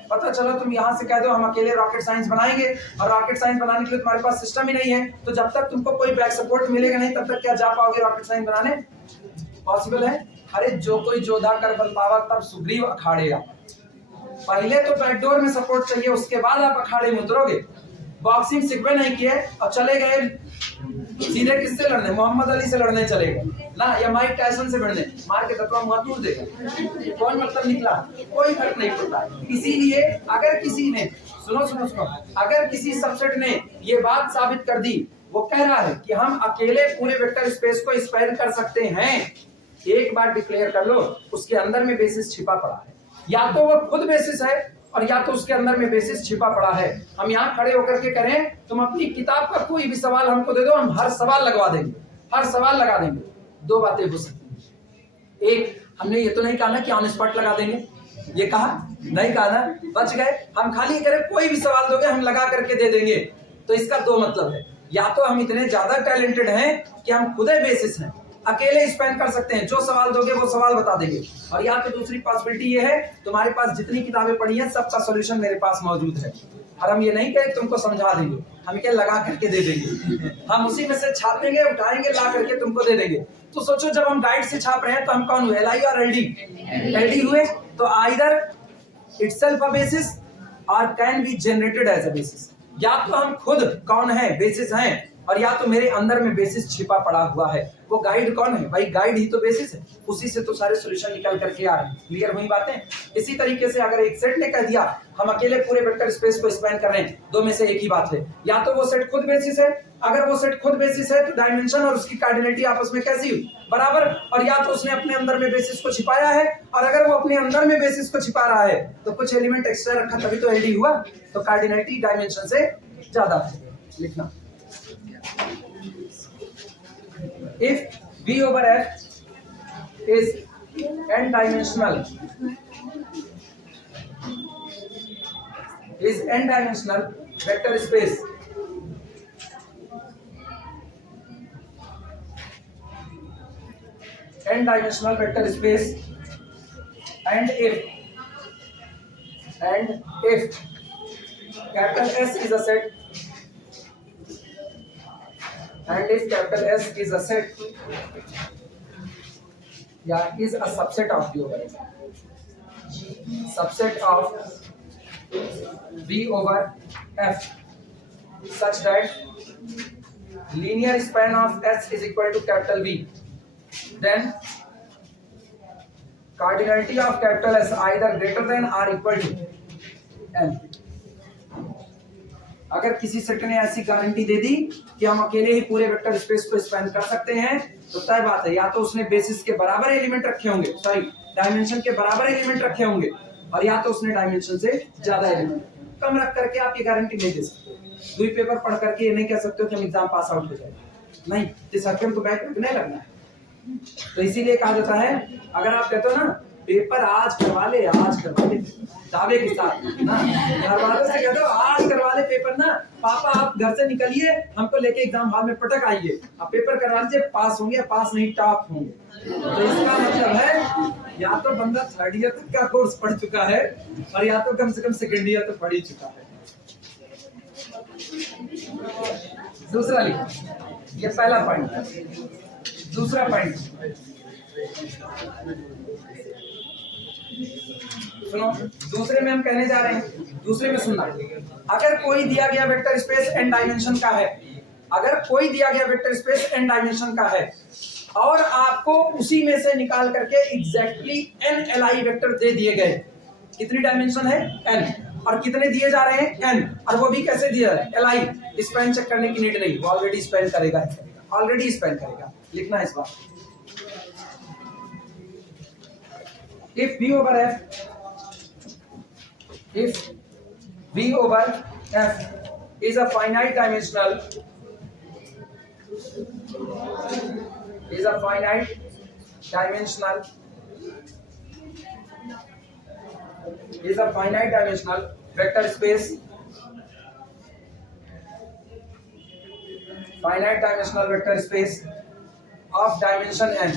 पता चलो तुम यहाँ से कह दो हम अकेले रॉकेट साइंस बनाएंगे, और रॉकेट साइंस बनाने के लिए तुम्हारे पास सिस्टम ही नहीं है, तो जब तक तुमको कोई बैक सपोर्ट मिलेगा नहीं तब तक क्या जा पाओगे रॉकेट साइंस बनाने? पॉसिबल है? अरे जो कोई जोधा कर बल पावा तब सुग्रीव अखाड़ेगा। पहले तो बैकडोर में सपोर्ट चाहिए, उसके बाद आप अखाड़े में उतरोगे। बॉक्सिंग सीखवे नहीं किए और चले गए सीधे किससे लड़ने? मोहम्मद अली से लड़ने चले गए ना, या माइक टायसन से लड़ने, मार के तत्वा मुंह दूर देगा, कौन मतलब निकला? कोई फर्क नहीं पड़ता। इसीलिए अगर किसी ने सुनो अगर किसी सबसेट ने ये बात साबित कर दी, वो कह रहा है कि हम अकेले पूरे वेक्टर स्पेस को स्पैन कर सकते हैं, एक बार डिक्लेयर कर लो उसके अंदर में बेसिस छिपा पड़ा है। या तो वो खुद बेसिस है और या तो उसके अंदर में बेसिस छिपा पड़ा है। हम यहाँ खड़े होकर के करें, तुम अपनी किताब का कोई भी सवाल हमको दे दो, हम हर सवाल लगवा देंगे, हर सवाल लगा देंगे। दो बातें हो सकती हैं, एक हमने ये तो नहीं कहा ना कि ऑन स्पॉट लगा देंगे, ये कहा नहीं कहा ना, बच गए। हम खाली करें कोई भी सवाल दोगे हम लगा करके दे देंगे, तो इसका दो मतलब है, या तो हम इतने ज्यादा टैलेंटेड हैं कि हम खुद ही बेसिस हैं, अकेले स्पेन कर सकते हैं, जो सवाल दोगे वो सवाल बता देंगे, और या तो दूसरी पॉसिबिलिटी ये है तुम्हारे पास जितनी किताबें पढ़ी हैं सबका सॉल्यूशन मेरे पास मौजूद है, और हम ये नहीं कहें तुमको समझा देंगे, हम क्या लगा करके दे देंगे, हम उसी में से छापेंगे, उठाएंगे, ला करके तुमको दे देंगे। तो सोचो जब हम गाइड से छाप रहे हैं तो हम कौन हुए, LI और LD? LD हुए। तो either itself a basis or can be generated as a basis, या तो हम खुद कौन है, बेसिस हैं, और या तो मेरे अंदर में बेसिस छिपा पड़ा हुआ है। वो गाइड कौन है भाई? गाइड ही तो बेसिस है, उसी से तो सारे सॉल्यूशन निकल करके आ रहे हैं। क्लियर हुई बातें? इसी तरीके से अगर एक सेट ने कह दिया हम अकेले पूरे वेक्टर स्पेस को स्पैन कर रहे हैं, दो में से एक ही बात है, या तो वो सेट खुद बेसिस है, अगर वो सेट खुद बेसिस है तो डायमेंशन और उसकी कार्डिनलिटी आपस में कैसी हुई? बराबर। और या तो उसने अपने अंदर में बेसिस को छिपाया है, और अगर वो अपने अंदर में बेसिस को छिपा रहा है तो कुछ एलिमेंट एक्स्ट्रा रखा तभी तो LD हुआ, तो कार्डिनलिटी डायमेंशन से ज्यादा है। लिखना if V over F is n-dimensional, vector space, n-dimensional vector space, and if capital S is a set, and if capital S is a set, is a subset of V over F, subset of V over F, such that linear span of S is equal to capital V, then cardinality of capital S either greater than or equal to N। अगर किसी set ने ऐसी guarantee दे दी कि हम अकेले ही पूरे vector space को span कर सकते हैं, तो तय बात है या तो उसने बेसिस के बराबर एलिमेंट रखे होंगे, सॉरी डायमेंशन के बराबर एलिमेंट रखे होंगे, और या तो उसने डायमेंशन से ज्यादा एलिमेंट कम रख करके आप ये गारंटी नहीं दे सकते। दुई पेपर पढ़ करके ये नहीं कह सकते हो कि हम एग्जाम पास आउट हो जाए, नहीं, इस हक में तो बैक नहीं लगना है। तो इसीलिए कहा जाता है अगर आप कहते हो ना पेपर आज करवा ले दावे के साथ ना, घर वालों से कहते हो आज करवा ले पेपर ना, पापा आप घर से निकलिए हमको लेके एग्जाम हॉल में पटक आइए, आप पेपर करवा लीजिए, पास होंगे, पास नहीं टॉप होंगे। तो इसका मतलब है या तो बंदा 3rd ईयर तक का कोर्स पढ़ चुका है, और या तो कम से कम 2nd ईयर तो पढ़ ही चुका है। दूसरा लिखो, ये पहला पॉइंट है। दूसरा पॉइंट सुनो, दूसरे में हम कहने जा रहे हैं, दूसरे में सुनना, अगर कोई दिया गया वेक्टर स्पेस n डायमेंशन का है, अगर कोई दिया गया वेक्टर स्पेस n डायमेंशन का है, और आपको उसी में से निकाल करके एग्जैक्टली n LI वेक्टर दे दिए गए। कितनी डायमेंशन है n, और कितने दिए जा रहे हैं n, और वो भी कैसे दिया है LI। स्पेन चेक करने की नीड नहीं, वो ऑलरेडी स्पेन करेगा, ऑलरेडी स्पेन करेगा। लिखना है इस बात। if V over F is a finite dimensional vector space, finite dimensional vector space of dimension n,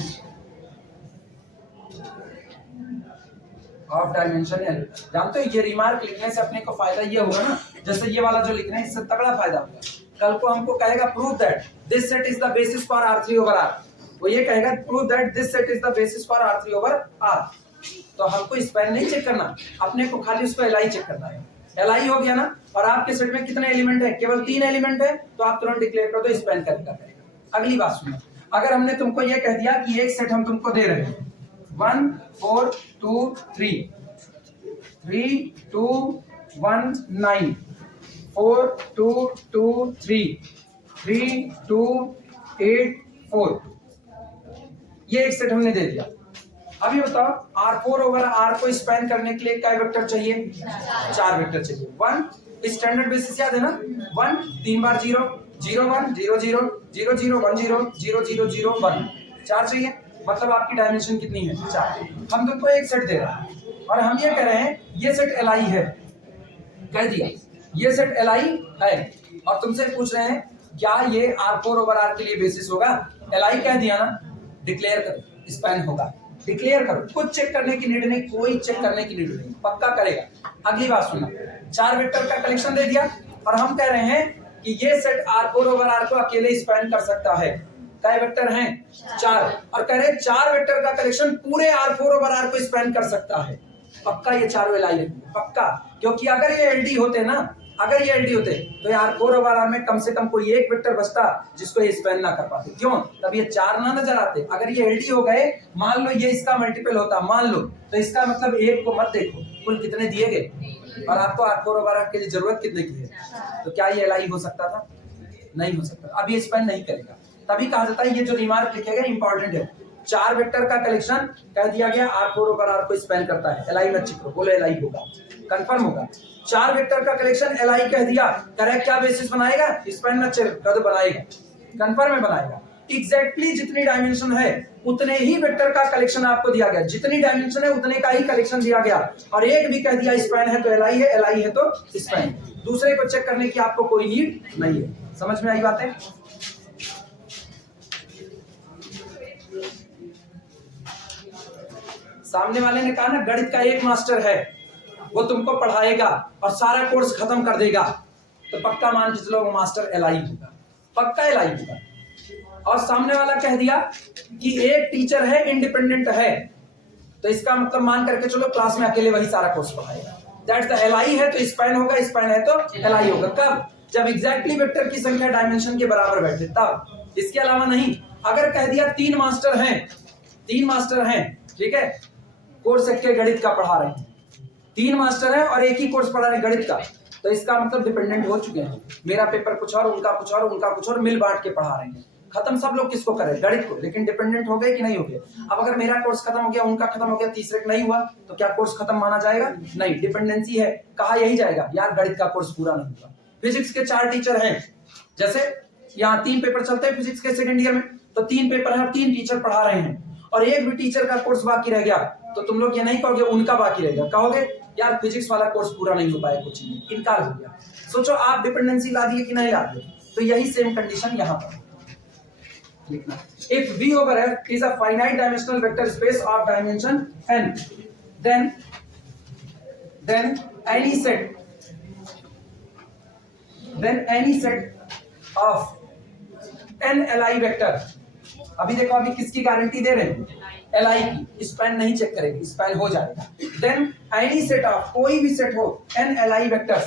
जानते हो ये रिमार्क लिखने से अपने को फायदा ये होगा ना, जैसे ये वाला जो लिख रहे हैं इससे तगड़ा फायदा होगा। कल को हमको कहेगा prove that this set is the basis for R3 over R, वो ये कहेगा prove that this set is the basis for R3 over R, तो हमको स्पेन नहीं चेक करना, अपने को खाली उसको LI चेक करना है। LI हो गया ना, और आपके सेट में कितने एलिमेंट है, केवल 3 एलिमेंट है, तो आप तुरंत डिक्लेयर कर दो स्पेन करेगा। अगली बात सुनो, अगर हमने तुमको ये कह दिया कि एक सेट हम तुमको दे रहे हैं 1 4 2 3 3 2 1 9 4 2 2 3 3 2 8 4, ये एक सेट हमने दे दिया। अभी बताओ R4 over R को स्पैन करने के लिए क्या वेक्टर चाहिए, 4 वेक्टर चाहिए। 1 स्टैंडर्ड बेसिस याद है ना, 1 3 बार 0 0 1 0 0 0 0 1 0 0 0 0 1, 4 चाहिए। मतलब आपकी डायमेंशन कितनी है, 4। हम तुमको एक सेट दे रहे हैं और हम ये कह रहे हैं ये सेट LI है, कह दिया ये सेट LI है, और तुमसे पूछ रहे हैं क्या ये R4 over R के लिए बेसिस होगा। LI कह दिया ना, डिक्लेयर करो स्पैन होगा, डिक्लेयर करो, कुछ चेक करने की नीड नहीं, कोई चेक करने की नीड नहीं, पक्का करेगा। अगली बात सुनना, 4 वेक्टर का कलेक्शन दे दिया और हम कह रहे हैं कि ये सेट R4 over R को अकेले स्पैन कर सकता है। क्या वेक्टर हैं, 4, और कह रहे हैं 4 वेक्टर का कलेक्शन पूरे R4 over R को स्पैन कर सकता है। पक्का ये चारों LI है, पक्का, क्योंकि अगर ये LD होते ना, अगर ये LD होते तो R4 over R में कम से कम कोई एक वेक्टर बचता जिसको ये स्पैन ना कर पाते। क्यों, तब ये 4 ना नजर आते। अगर ये LD हो गए, मान लो ये इसका मल्टीपल होता, मान लो, तो इसका मतलब एक को मत देखो, कुल कितने दिए गए, और आपको R4 over R के लिए जरूरत कितने की है, तो क्या ये LI हो सकता था, नहीं हो सकता। अब ये स्पैन नहीं करेगा, तभी कहा जाता है ये जो रिमार्क लिखेगा इंपॉर्टेंट है। 4 वेक्टर का कलेक्शन कह दिया गया R4 over R को स्पैन करता है, LI मत चिपको, बोलो LI होगा, कंफर्म होगा। 4 वेक्टर का कलेक्शन LI कह दिया, करेक्ट क्या बेसिस बनाएगा, स्पैन मत चिपको, बनाएगा, कंफर्म में बनाएगा। एग्जैक्टली जितनी डायमेंशन है उतने ही वेक्टर का कलेक्शन आपको दिया गया, जितनी डायमेंशन है उतने का ही कलेक्शन दिया गया, और एक भी कह दिया स्पैन है तो LI है, LI है तो स्पैन, दूसरे को चेक करने की आपको कोई नीड नहीं है। समझ में आई बातें। सामने वाले ने कहा ना गणित का एक मास्टर है, वो तुमको पढ़ाएगा और सारा कोर्स खत्म कर देगा, तो पक्का मान के चलो वो मास्टर LI होगा, पक्का LI होगा। और सामने वाला कह दिया कि एक टीचर है, इंडिपेंडेंट है, तो इसका मतलब मान करके चलो क्लास में अकेले वही सारा कोर्स पढ़ाएगा, दैट्स द LI है तो स्पैन होगा, स्पैन है तो LI होगा। कब, जब एग्जैक्टली वेक्टर की संख्या डायमेंशन के बराबर बैठे तब, इसके अलावा नहीं। अगर कह दिया 3 मास्टर हैं, 3 मास्टर हैं, ठीक है, कोर्स एक के गणित का पढ़ा रहे हैं, 3 मास्टर हैं और एक ही कोर्स पढ़ा रहे हैं गणित का, तो इसका मतलब डिपेंडेंट हो चुके हैं, मेरा पेपर कुछ और, उनका कुछ और, उनका कुछ और, मिल बांट के पढ़ा रहे हैं। खत्म सब लोग किसको करें, गणित को, लेकिन डिपेंडेंट हो गए कि नहीं हो गए। अब अगर मेरा कोर्स खत्म हो गया, उनका खत्म हो गया, तीसरे का नहीं हुआ, तो क्या कोर्स खत्म माना जाएगा, नहीं, डिपेंडेंसी है, कहा यही जाएगा यार गणित का कोर्स पूरा नहीं हुआ। फिजिक्स के 4 टीचर हैं, जैसे यहाँ 3 पेपर चलते हैं फिजिक्स के सेकंड ईयर में, तो 3 पेपर है, 3 टीचर पढ़ा रहे हैं, और एक भी टीचर का कोर्स बाकी रह गया, तो तुम लोग ये नहीं कहोगे उनका बाकी रह गया, कहोगे यार फिजिक्स वाला कोर्स पूरा नहीं हो पाया, कुछ नहीं, इनकार हो गया। सोचो आप डिपेंडेंसी ला दिए कि नहीं ला दिए, तो यही सेम कंडीशन यहाँ पर लिखना। If V over F is a finite dimensional vector space of dimension n, then any set of n LI vector, अभी देखो अभी किसकी गारंटी दे रहे हैं, LI की, स्पैन नहीं चेक करेगी, स्पैन हो जाएगा। Then any set of, कोई भी सेट हो n LI vectors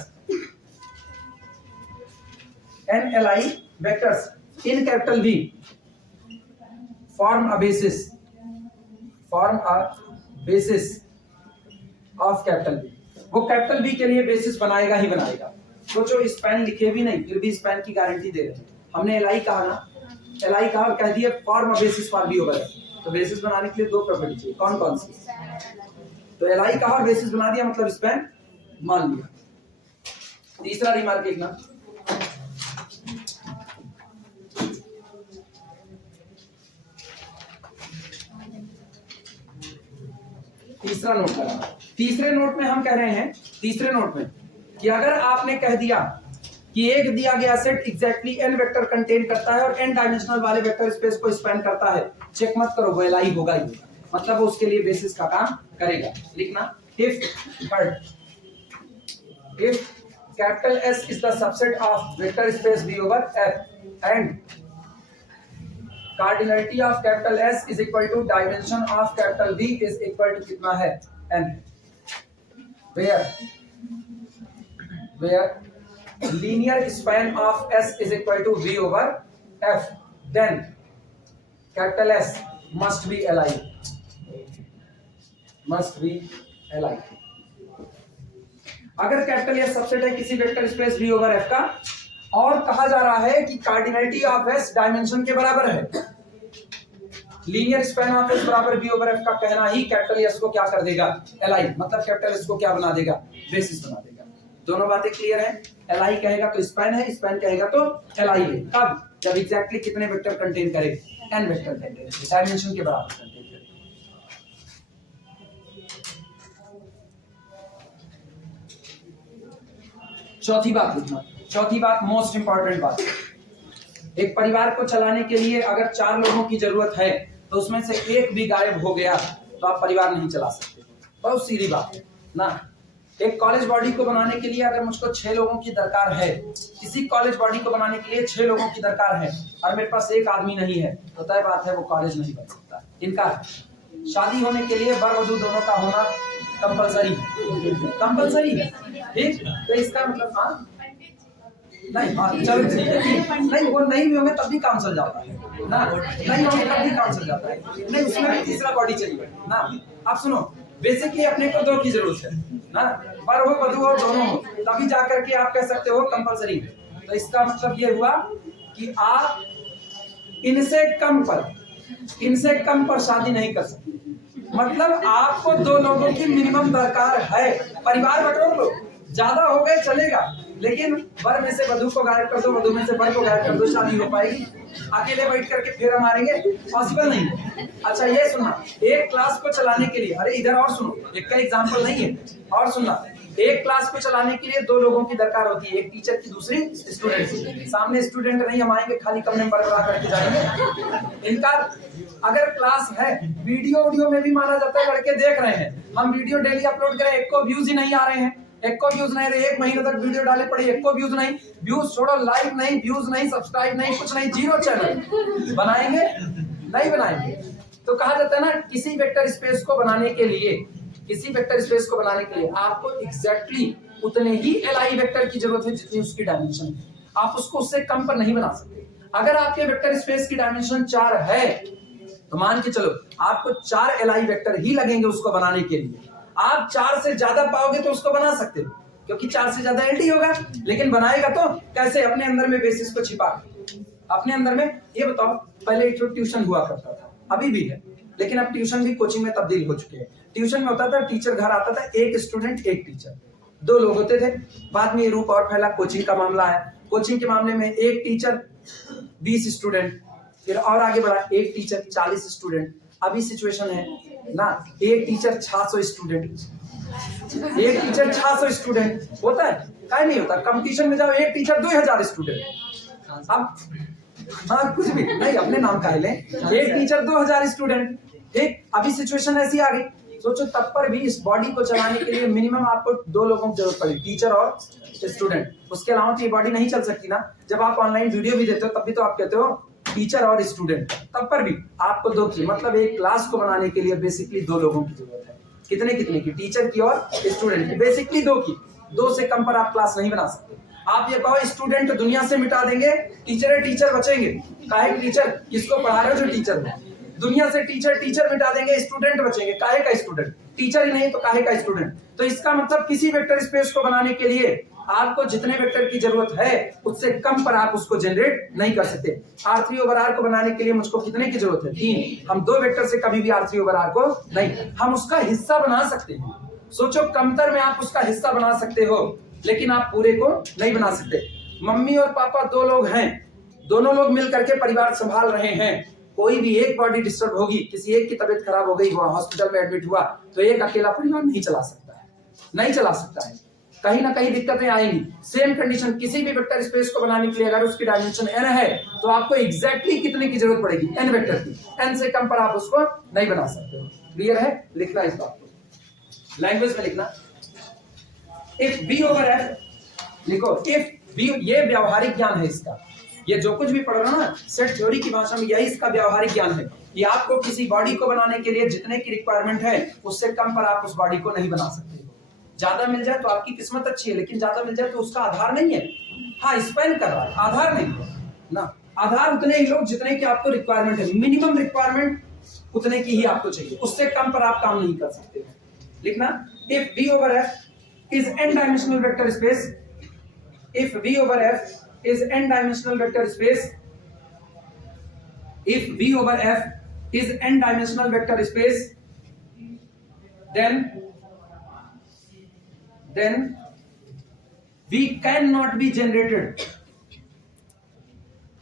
in capital V, form a basis of capital B, वो कैपिटल बी के लिए बेसिस बनाएगा ही बनाएगा। सोचो स्पैन लिखे भी नहीं फिर भी स्पैन की गारंटी दे रहे हैं। हमने एलआई कहा ना, एलआई कहा कह दिया form a basis for B over F, तो बेसिस बनाने के लिए दो प्रॉपर्टी चाहिए, कौन कौन सी? तो एलआई कहा बेसिस बना दिया मतलब स्पैन मान लिया। तीसरा रिमार्क देखना, तीसरा नोट करा। तीसरे नोट में हम कह रहे हैं, तीसरे नोट में कि अगर आपने कह दिया कि एक दिया गया set exactly n vector contain करता है और n डायमेंशनल वाले वेक्टर स्पेस को स्पैन करता है, चेक मत करो वो एलआई होगा ही होगा, मतलब वो उसके लिए बेसिस का काम करेगा। लिखना if capital S is the subset of vector space V over F and cardinality of capital S is equal to dimension of capital V is equal to कितना है n, where linear span of S is equal to V over F, then capital S must be Li, अगर capital S subset है किसी vector space V over F का और कहा जा रहा है कि कार्डिनलिटी ऑफ S डायमेंशन के बराबर है, लीनियर स्पैन ऑफ S बराबर V ओवर F का कहना ही कैपिटल S को क्या कर देगा Li, मतलब कैपिटल S को क्या बना देगा बेसिस बना देगा। दोनों बातें क्लियर हैं? Li कहेगा तो स्पैन है, स्पैन कहेगा तो Li है। कब? जब एग्जैक्टली कितने वेक्टर कंटेन करे, n वेक्टर कंटेन करे, डायमेंशन के बराबर कंटेन करे। चौथी बात लिखना, चौथी बात मोस्ट इंपॉर्टेंट बात, एक परिवार को चलाने के लिए अगर 4 लोगों की जरूरत है तो उसमें से एक भी गायब हो गया तो आप परिवार नहीं चला सकते। बहुत सीधी बात है ना। एक कॉलेज बॉडी को बनाने के लिए अगर मुझको 6 लोगों की दरकार है, किसी कॉलेज बॉडी को बनाने के लिए 6 लोगों की दरकार है और मेरे पास एक आदमी नहीं है तो तय बात है वो कॉलेज नहीं बन सकता। इनका शादी होने के लिए वर वधू दोनों का होना कंपलसरी है, ठीक? तो इसका मतलब हाँ नहीं, हाँ चलो ठीक है, नहीं वो नहीं भी होंगे तब भी काम चल जाता है ना, नहीं होंगे तब भी काम चल जाता है, नहीं उसमें भी तीसरा बॉडी चाहिए ना। आप सुनो, बेसिकली अपने को 2 की जरूरत है ना, वर हो वधू हो दोनों हो, तभी जाकर के आप कह सकते हो कंपलसरी। तो इसका मतलब ये हुआ कि आप इनसे कम पर शादी नहीं कर सकते, मतलब आपको 2 लोगों की मिनिमम दरकार है। परिवार बटोर लो, ज्यादा हो गए चलेगा, लेकिन वर में से वधू को गायब कर दो, वधू में से वर को गायब कर दो, शादी हो पाएगी? अकेले बैठ करके फेरा मारेंगे? पॉसिबल नहीं। अच्छा ये सुनना, एक क्लास को चलाने के लिए, अरे इधर और सुनो, एक का एग्जांपल नहीं है, और सुनना, एक क्लास को चलाने के लिए 2 लोगों की दरकार होती है, एक टीचर की दूसरी स्टूडेंट की। सामने स्टूडेंट नहीं हम आएंगे खाली कमरे में बरकरार करके जाएंगे। इनका अगर क्लास है, वीडियो में भी माना जाता है, लड़के देख रहे हैं, हम वीडियो डेली अपलोड करें, एक को व्यूज ही नहीं आ रहे हैं, एक को व्यूज नहीं रहे, 1 महीने तक वीडियो डाले पड़ी, एक को व्यूज नहीं, व्यूज छोड़ो, लाइक नहीं, व्यूज नहीं, सब्सक्राइब नहीं, कुछ नहीं, 0 चैनल बनाएंगे नहीं बनाएंगे। तो कहा जाता है ना, किसी वेक्टर स्पेस को बनाने के लिए आपको एग्जैक्टली उतने ही Li वेक्टर की जरूरत है जितनी उसकी डायमेंशन है, आप उसको उससे कम पर नहीं बना सकते। अगर आपके वेक्टर स्पेस की डायमेंशन 4 है तो मान के चलो आपको 4 Li वेक्टर ही लगेंगे उसको बनाने के लिए। आप 4 से ज्यादा पाओगे तो उसको बना सकते हो, क्योंकि 4 से ज्यादा LD होगा, लेकिन बनाएगा तो कैसे? अपने अंदर में बेसिस को छिपा अपने अंदर में। ये बताओ, पहले एक ट्यूशन हुआ करता था, अभी भी है, लेकिन अब ट्यूशन भी कोचिंग में तब्दील हो चुके हैं। ट्यूशन में होता था, टीचर घर आता था, एक स्टूडेंट एक टीचर, 2 लोग होते थे। बाद में ये रूप और फैला, कोचिंग का मामला है। कोचिंग के मामले में एक टीचर 20 स्टूडेंट, फिर और आगे बढ़ा, एक टीचर 40 स्टूडेंट। अभी सिचुएशन है ना, एक टीचर 600 स्टूडेंट, एक टीचर 600 स्टूडेंट होता है? क्या नहीं होता? कंपटीशन में जाओ, एक टीचर 2000 स्टूडेंट। अब हाँ कुछ भी नहीं, अपने नाम का लें, एक टीचर 2000 स्टूडेंट, ठीक? अभी सिचुएशन ऐसी आ गई। सोचो तब पर भी इस बॉडी को चलाने के लिए मिनिमम आपको 2 लोगों की जरूरत पड़ेगी, टीचर और स्टूडेंट। उसके अलावा तो ये बॉडी नहीं चल सकती ना। जब आप ऑनलाइन वीडियो भी देते हो तब भी तो आप कहते हो टीचर और स्टूडेंट, तब पर भी आपको 2 की, मतलब एक क्लास को बनाने के लिए बेसिकली 2 लोगों की जरूरत है। कितने की? टीचर की और स्टूडेंट की, बेसिकली 2 की। 2 से कम पर आप क्लास नहीं बना सकते। आप ये कहो स्टूडेंट दुनिया से मिटा देंगे, टीचर बचेंगे। काहे टीचर? किसको पढ़ा रहे हो? जो टीचर हो। दुनिया से टीचर टीचर मिटा देंगे, स्टूडेंट बचेंगे। काहे का स्टूडेंट? टीचर ही नहीं तो काहे का स्टूडेंट? तो इसका मतलब किसी वेक्टर स्पेस को बनाने के लिए आपको जितने वेक्टर की जरूरत है उससे कम पर आप उसको जनरेट नहीं कर सकते। R3 ओवर R को बनाने के लिए मुझको कितने की जरूरत है? 3। हम 2 वेक्टर से कभी भी R3 ओवर R को नहीं, हम उसका हिस्सा बना सकते हैं। सोचो, कमतर में आप उसका हिस्सा बना सकते हो लेकिन आप पूरे को नहीं बना सकते। मम्मी और पापा 2 लोग हैं, दोनों लोग मिल करके परिवार संभाल रहे हैं। कोई भी एक बॉडी डिस्टर्ब होगी, किसी एक की तबीयत खराब हो गई, वो हॉस्पिटल में एडमिट हुआ, तो एक अकेला परिवार नहीं चला सकता है, नहीं चला सकता है। कहीं ना कहीं दिक्कतें आएंगी। सेम कंडीशन किसी भी वेक्टर स्पेस को बनाने के लिए अगर उसकी डायमेंशन n है तो आपको एग्जैक्टली कितने की जरूरत पड़ेगी? n वेक्टर की। n से कम पर आप उसको नहीं बना सकते हो। क्लियर है? लिखना इस बात को लैंग्वेज में लिखना। इफ b ओवर f लिखो, इफ b, ये व्यावहारिक ज्ञान है इसका। ये जो कुछ भी पढ़ रहा ना सेट थ्योरी की भाषा में, यही इसका व्यावहारिक ज्ञान है कि आपको किसी बॉडी को बनाने के लिए जितने की रिक्वायरमेंट है उससे कम पर आप उस बॉडी को नहीं बना सकते। ज्यादा मिल जाए तो आपकी किस्मत अच्छी है, लेकिन ज्यादा मिल जाए तो उसका आधार नहीं है। हाँ, स्पेन कर रहा है, आधार नहीं है ना। आधार उतने ही लोग जितने की आपको रिक्वायरमेंट है, मिनिमम रिक्वायरमेंट उतने की ही आपको चाहिए, उससे कम पर आप काम नहीं कर सकते। लिखना, if V over F is n dimensional vector space, if V over F is n dimensional vector space, if V over F is n dimensional vector space, then V cannot be generated.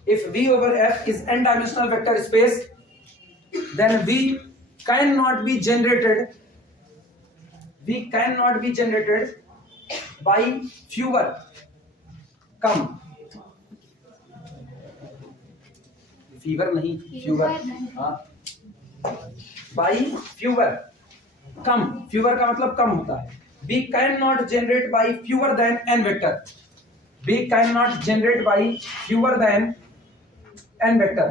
If V over F is n dimensional vector space, then V cannot be generated. V cannot be generated by fewer, come, fever नहीं, fewer, हाँ, by fewer, come, fewer का मतलब कम होता है। We cannot generate by fewer than n vector. We cannot generate by fewer than n vector.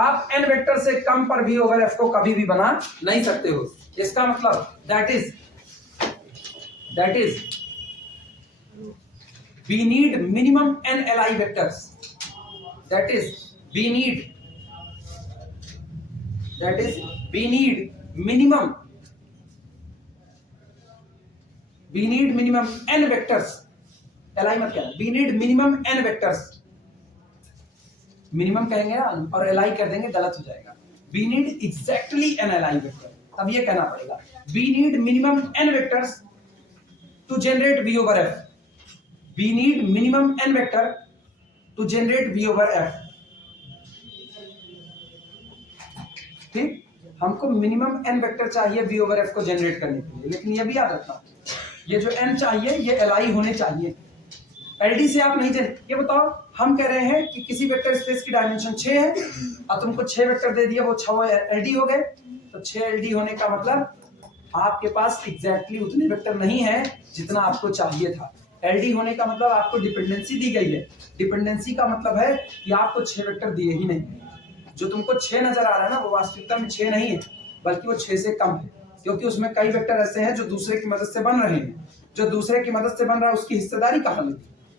आप n vector से कम पर V over F को कभी भी बना नहीं सकते हो। इसका मतलब that is we need minimum n Li vectors. That is we need minimum n vectors. Li मत कहना, we need minimum n vectors. Minimum कहेंगे ना और Li कर देंगे, गलत हो जाएगा। We need exactly n Li vector. अब ये कहना पड़ेगा, we need minimum n vectors to generate V over F. We need minimum n vector to generate V over F. ठीक, हमको मिनिमम n वेक्टर चाहिए V over F को generate करने के लिए, लेकिन ये भी याद रखना, ये जो n चाहिए ये Li होने चाहिए, LD से आप नहीं जनरेट। ये बताओ, हम कह रहे हैं कि किसी वेक्टर स्पेस की डायमेंशन 6 है और तुमको 6 वेक्टर दे दिया, वो 6 LD हो गए, तो 6 LD होने का मतलब आपके पास एग्जैक्टली उतने वेक्टर नहीं है जितना आपको चाहिए था। LD होने का मतलब आपको डिपेंडेंसी दी गई है। डिपेंडेंसी का मतलब है कि आपको 6 वेक्टर दिए ही नहीं। जो तुमको 6 नजर आ रहा है ना, वो वास्तविकता में 6 नहीं है, बल्कि वो 6 से कम है, क्योंकि उसमें कई वेक्टर ऐसे हैं जो दूसरे की मदद से बन रहे हैं। जो दूसरे की मदद से बन रहा है उसकी हिस्सेदारी कहाँ मिली?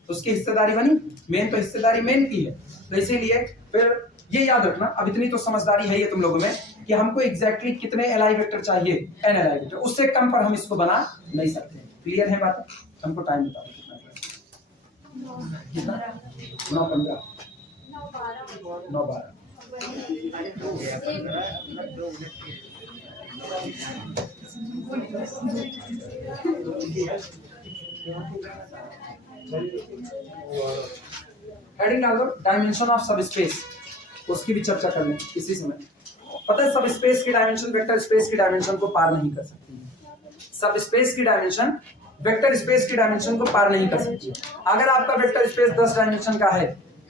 उसकी हिस्सेदारी बनी, मेन तो हिस्सेदारी मेन की है। तो इसीलिए फिर ये याद रखना, अब इतनी तो समझदारी है ये तुम लोगों में कि हमको एग्जैक्टली कितने Li वेक्टर चाहिए, n Li वेक्टर, उससे कम पर हम इसको बना नहीं सकते। क्लियर है बात? हमको टाइम बताओ कितना? 9:15 9:12। हेडिंग डाल दो, डायमेंशन ऑफ सब स्पेस, उसकी भी चर्चा कर लें इसी समय। पता है सब स्पेस की डायमेंशन वेक्टर स्पेस की डायमेंशन को पार नहीं कर सकती। सब स्पेस की डायमेंशन वेक्टर स्पेस की डायमेंशन को पार नहीं कर सकती। अगर आपका वेक्टर स्पेस 10 डायमेंशन का है,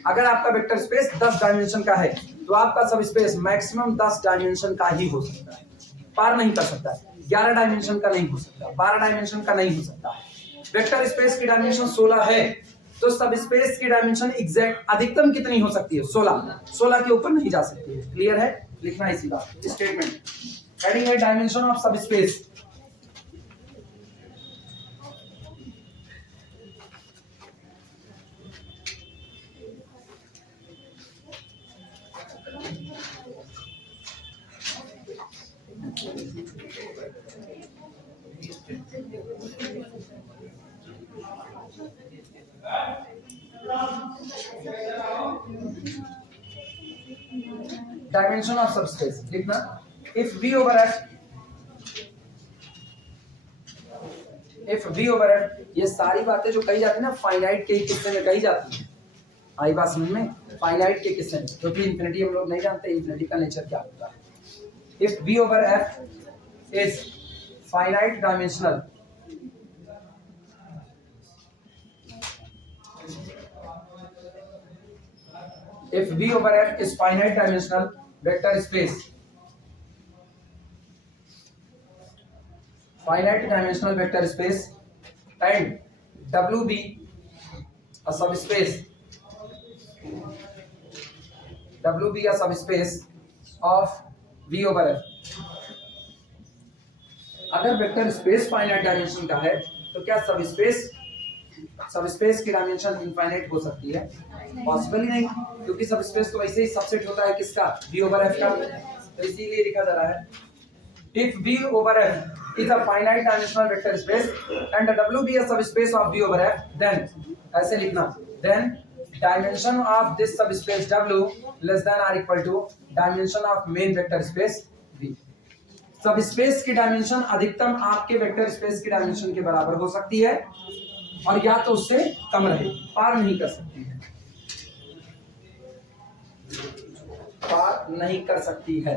अगर आपका वेक्टर स्पेस 10 डायमेंशन का है, तो आपका सब स्पेस मैक्सिमम 10 डायमेंशन का ही हो सकता है, पार नहीं कर सकता है। 11 डायमेंशन का नहीं हो सकता, 12 डायमेंशन का नहीं हो सकता। वेक्टर स्पेस की डायमेंशन 16 है, तो सब स्पेस की डायमेंशन एग्जैक्ट अधिकतम कितनी हो सकती है? 16। 16 के ऊपर नहीं जा सकती है। क्लियर है? लिखना इसी बात स्टेटमेंट। हेडिंग है डायमेंशन ऑफ सब स्पेस। डायमेंशन ऑफ सबस्पेस लिखना, if V over F, if V over F, ये सारी बातें जो कही जाती है ना फाइनाइट के किस्से में कही जाती है, आई बात समझ में, फाइनाइट के किस्से में, क्योंकि इंफिनिटी हम लोग नहीं जानते इंफिनिटी का नेचर क्या होता है। If V over F is finite dimensional, if V over F is finite dimensional vector space, finite dimensional vector space, and W be a subspace, W be a subspace of V over F। अगर vector space finite dimension का है तो क्या subspace की dimension infinite हो सकती है? Possible ही नहीं, क्योंकि सबस्पेस तो वैसे ही सबसेट होता है किसका, V over F का, तो इसीलिए लिखा जा रहा है if V over F is a finite dimensional vector space and W be a subspace of V over F, then ऐसे लिखना, then dimension of this subspace W less than or equal to dimension of main vector space V। Subspace की dimension अधिकतम आपके vector space की dimension के बराबर हो सकती है और या तो उससे कम रहे, पार नहीं कर सकती है, पार नहीं कर सकती है।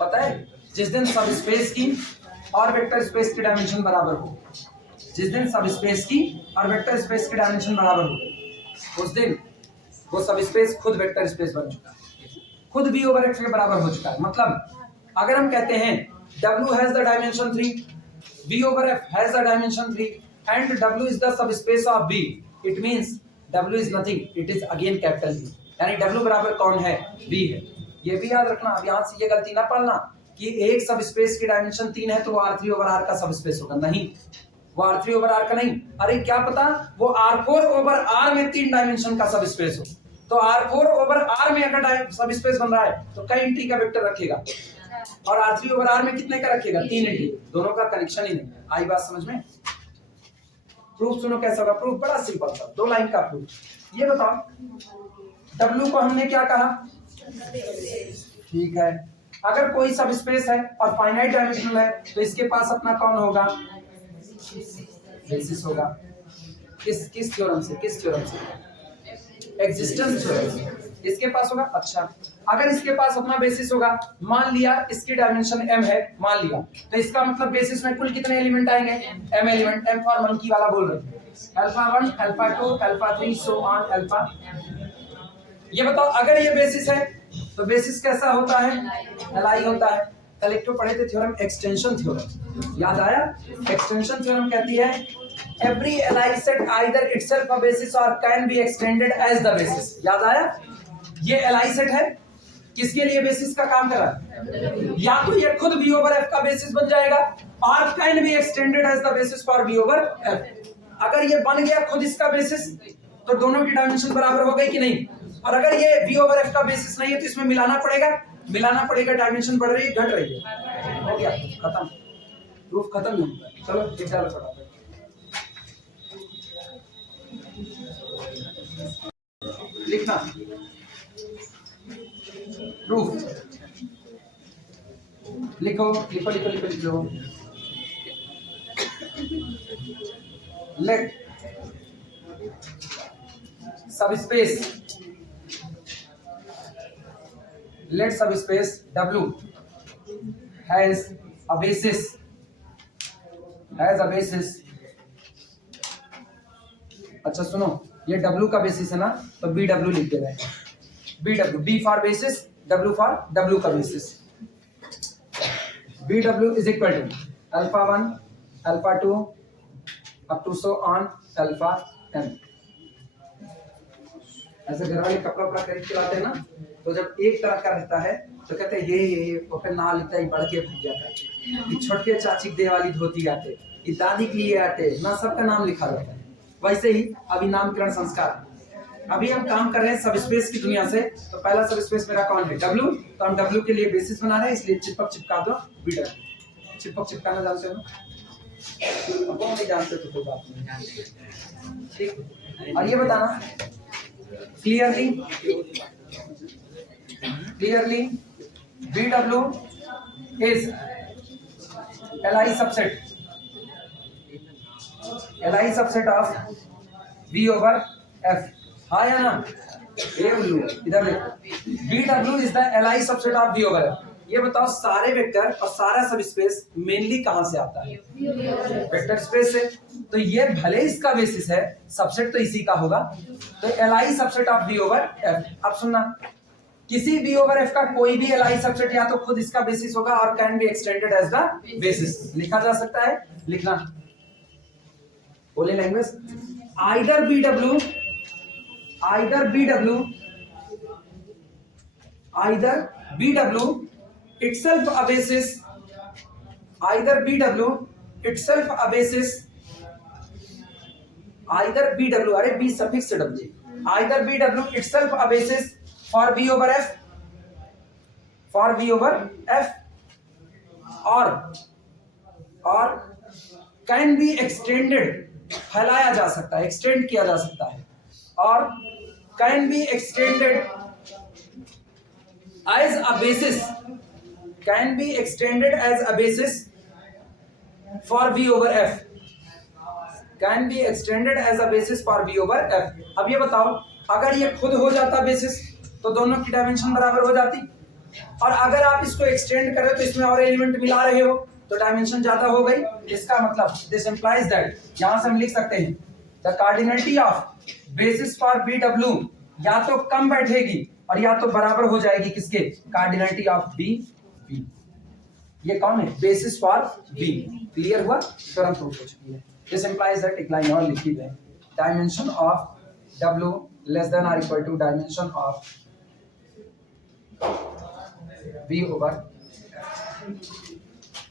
पता है, जिस दिन सबस्पेस की और वेक्टर स्पेस की डायमेंशन बराबर हो, जिस दिन सबस्पेस की और वेक्टर स्पेस की डायमेंशन बराबर हो, उस दिन वो सबस्पेस खुद वेक्टर स्पेस बन चुका है, खुद V over F के बराबर हो चुका है। मतलब अगर हम कहते हैं W has the dimension 3, V over F has the dimension 3 and W is the subspace of V, it means W is nothing, it is again capital V, यानी W बराबर कौन है, V है। ये भी याद रखना, अब यहाँ से ये गलती ना पढ़ना कि एक सबस्पेस की डायमेंशन 3 है तो वो R3 over R का सबस्पेस होगा, नहीं, वो R3 over R का नहीं। अरे क्या पता वो R4 over R में 3 डायमेंशन का सबस्पेस हो, तो R4 over R में अगर सबस्पेस बन रहा है तो कई इंटी का वेक्टर रखेगा और R3 over R में कितने का रखेगा, 3 इंटी, दोनों का कनेक्शन ही नहीं। आई बात समझ में? प्रूफ सुनो कैसा होगा, प्रूफ बड़ा सिंपल था, 2 लाइन का प्रूफ। ये बताओ W को हमने क्या कहा, ठीक है, अगर कोई सबस्पेस है और फाइनाइट डायमेंशनल है तो इसके पास अपना कौन होगा, बेसिस होगा। किस थ्योरम से, किस थ्योरम से, एग्जिस्टेंस थ्योरम। इसके पास होगा। अच्छा, अगर इसके पास अपना बेसिस होगा, मान लिया इसकी डायमेंशन m है, मान लिया, तो इसका मतलब बेसिस में कुल कितने एलिमेंट आएंगे, m element, m for monkey वाला बोल रहे हैं, alpha 1 alpha 2 alpha 3 so on alpha. ये बताओ अगर ये बेसिस है तो बेसिस कैसा होता है, एलाई होता है। कल एक तो पढ़े थे थ्योरम, एक्सटेंशन थ्योरम, याद आया? एक्सटेंशन थ्योरम कहती है every Li set either itself a basis or can be extended as the basis। याद आया? ये Li set है, किसके लिए बेसिस का काम कर रहा है, या तो ये खुद V over F का बेसिस बन जाएगा और can be extended as the basis for V over F। अगर ये बन गया खुद इसका बेसिस तो दोनों की डायमेंशन बराबर हो गई कि नहीं, और अगर ये V over F का बेसिस नहीं है तो इसमें मिलाना पड़ेगा, डायमेंशन बढ़ रही है घट रही है, हो गया खत्म, प्रूफ खत्म नहीं होता। चलो एक डालो फटाफट, लिखना प्रूफ, लिखो लिखो लिखो लिखो लिखो। Let subspace W has a basis, अच्छा सुनो, ये W का बेसिस है ना, तो BW लिख दे रहे हैं, BW, B for basis, W for W का basis. BW is equal to alpha 1 alpha 2 up to so on alpha n। ऐसे घर वाले कपड़ा खरीद के लाते हैं ना, तो जब एक तरह का रहता है तो कहते हैं ये फिर ना लिखता ही बढ़ के भूल जाता है, ये छोटे चाची दे वाली धोती आते, ये दादी के लिए आते ना, सबका नाम लिखा रहता है। वैसे ही अभी नामकरण संस्कार, अभी हम काम कर रहे हैं सबस्पेस की दुनिया से, तो पहला सबस्पेस मेरा कौन है, W, तो हम W के लिए बेसिस बना रहे हैं, इसलिए चिपक चिपका दो BW। चिपक चिपकाना जानते हो, कौन नहीं जानते तो कोई बात नहीं, ठीक। और ये बताना clearly BW is LI subset of V over F, हाँ या ना? ये उल्लू इधर देखो, BW is the LI subset of V over F। ये बताओ सारे वेक्टर और सारा सब स्पेस मेनली कहां से आता है? वेक्टर स्पेस से। तो ये भले इसका बेसिस है, सबसेट तो इसी का होगा, तो LI subset of V over F। अब सुनना, किसी V over F का कोई भी LI सबसेट या तो खुद इसका बेसिस होगा और can be extended as the basis, लिखा जा सकता है। लिखना बोले language, either BW itself a basis, either BW अरे B suffix W, either BW itself a basis for V over F or can be extended, फैलाया जा सकता है, एक्सटेंड किया जा सकता है, और can be extended as a basis for V over F, can be extended as a basis for V over F। अब ये बताओ, अगर ये खुद हो जाता बेसिस तो दोनों की डायमेंशन बराबर हो जाती, और अगर आप इसको एक्सटेंड करें तो इसमें और एलिमेंट मिला रहे हो तो डायमेंशन ज्यादा हो गई। इसका मतलब दिस इंप्लाइज दैट, यहां से हम लिख सकते हैं the cardinality of basis for BW या तो कम बैठेगी और या तो बराबर हो जाएगी किसके? Cardinality of B। ये कौन है? Basis for B। क्लियर हुआ? थ्योरम प्रूफ हो चुकी है। दिस इंप्लाइज दैट, एक लाइन और लिखी है, dimension of W less than और equal to dimension of V over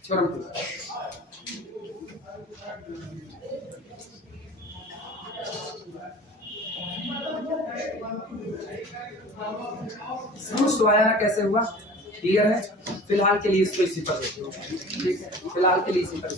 theorem proof. समझ तो आया ना कैसे हुआ? क्लियर है? फिलहाल के लिए इसको इसी पर देखो, ठीक है? फिलहाल के लिए इसी पर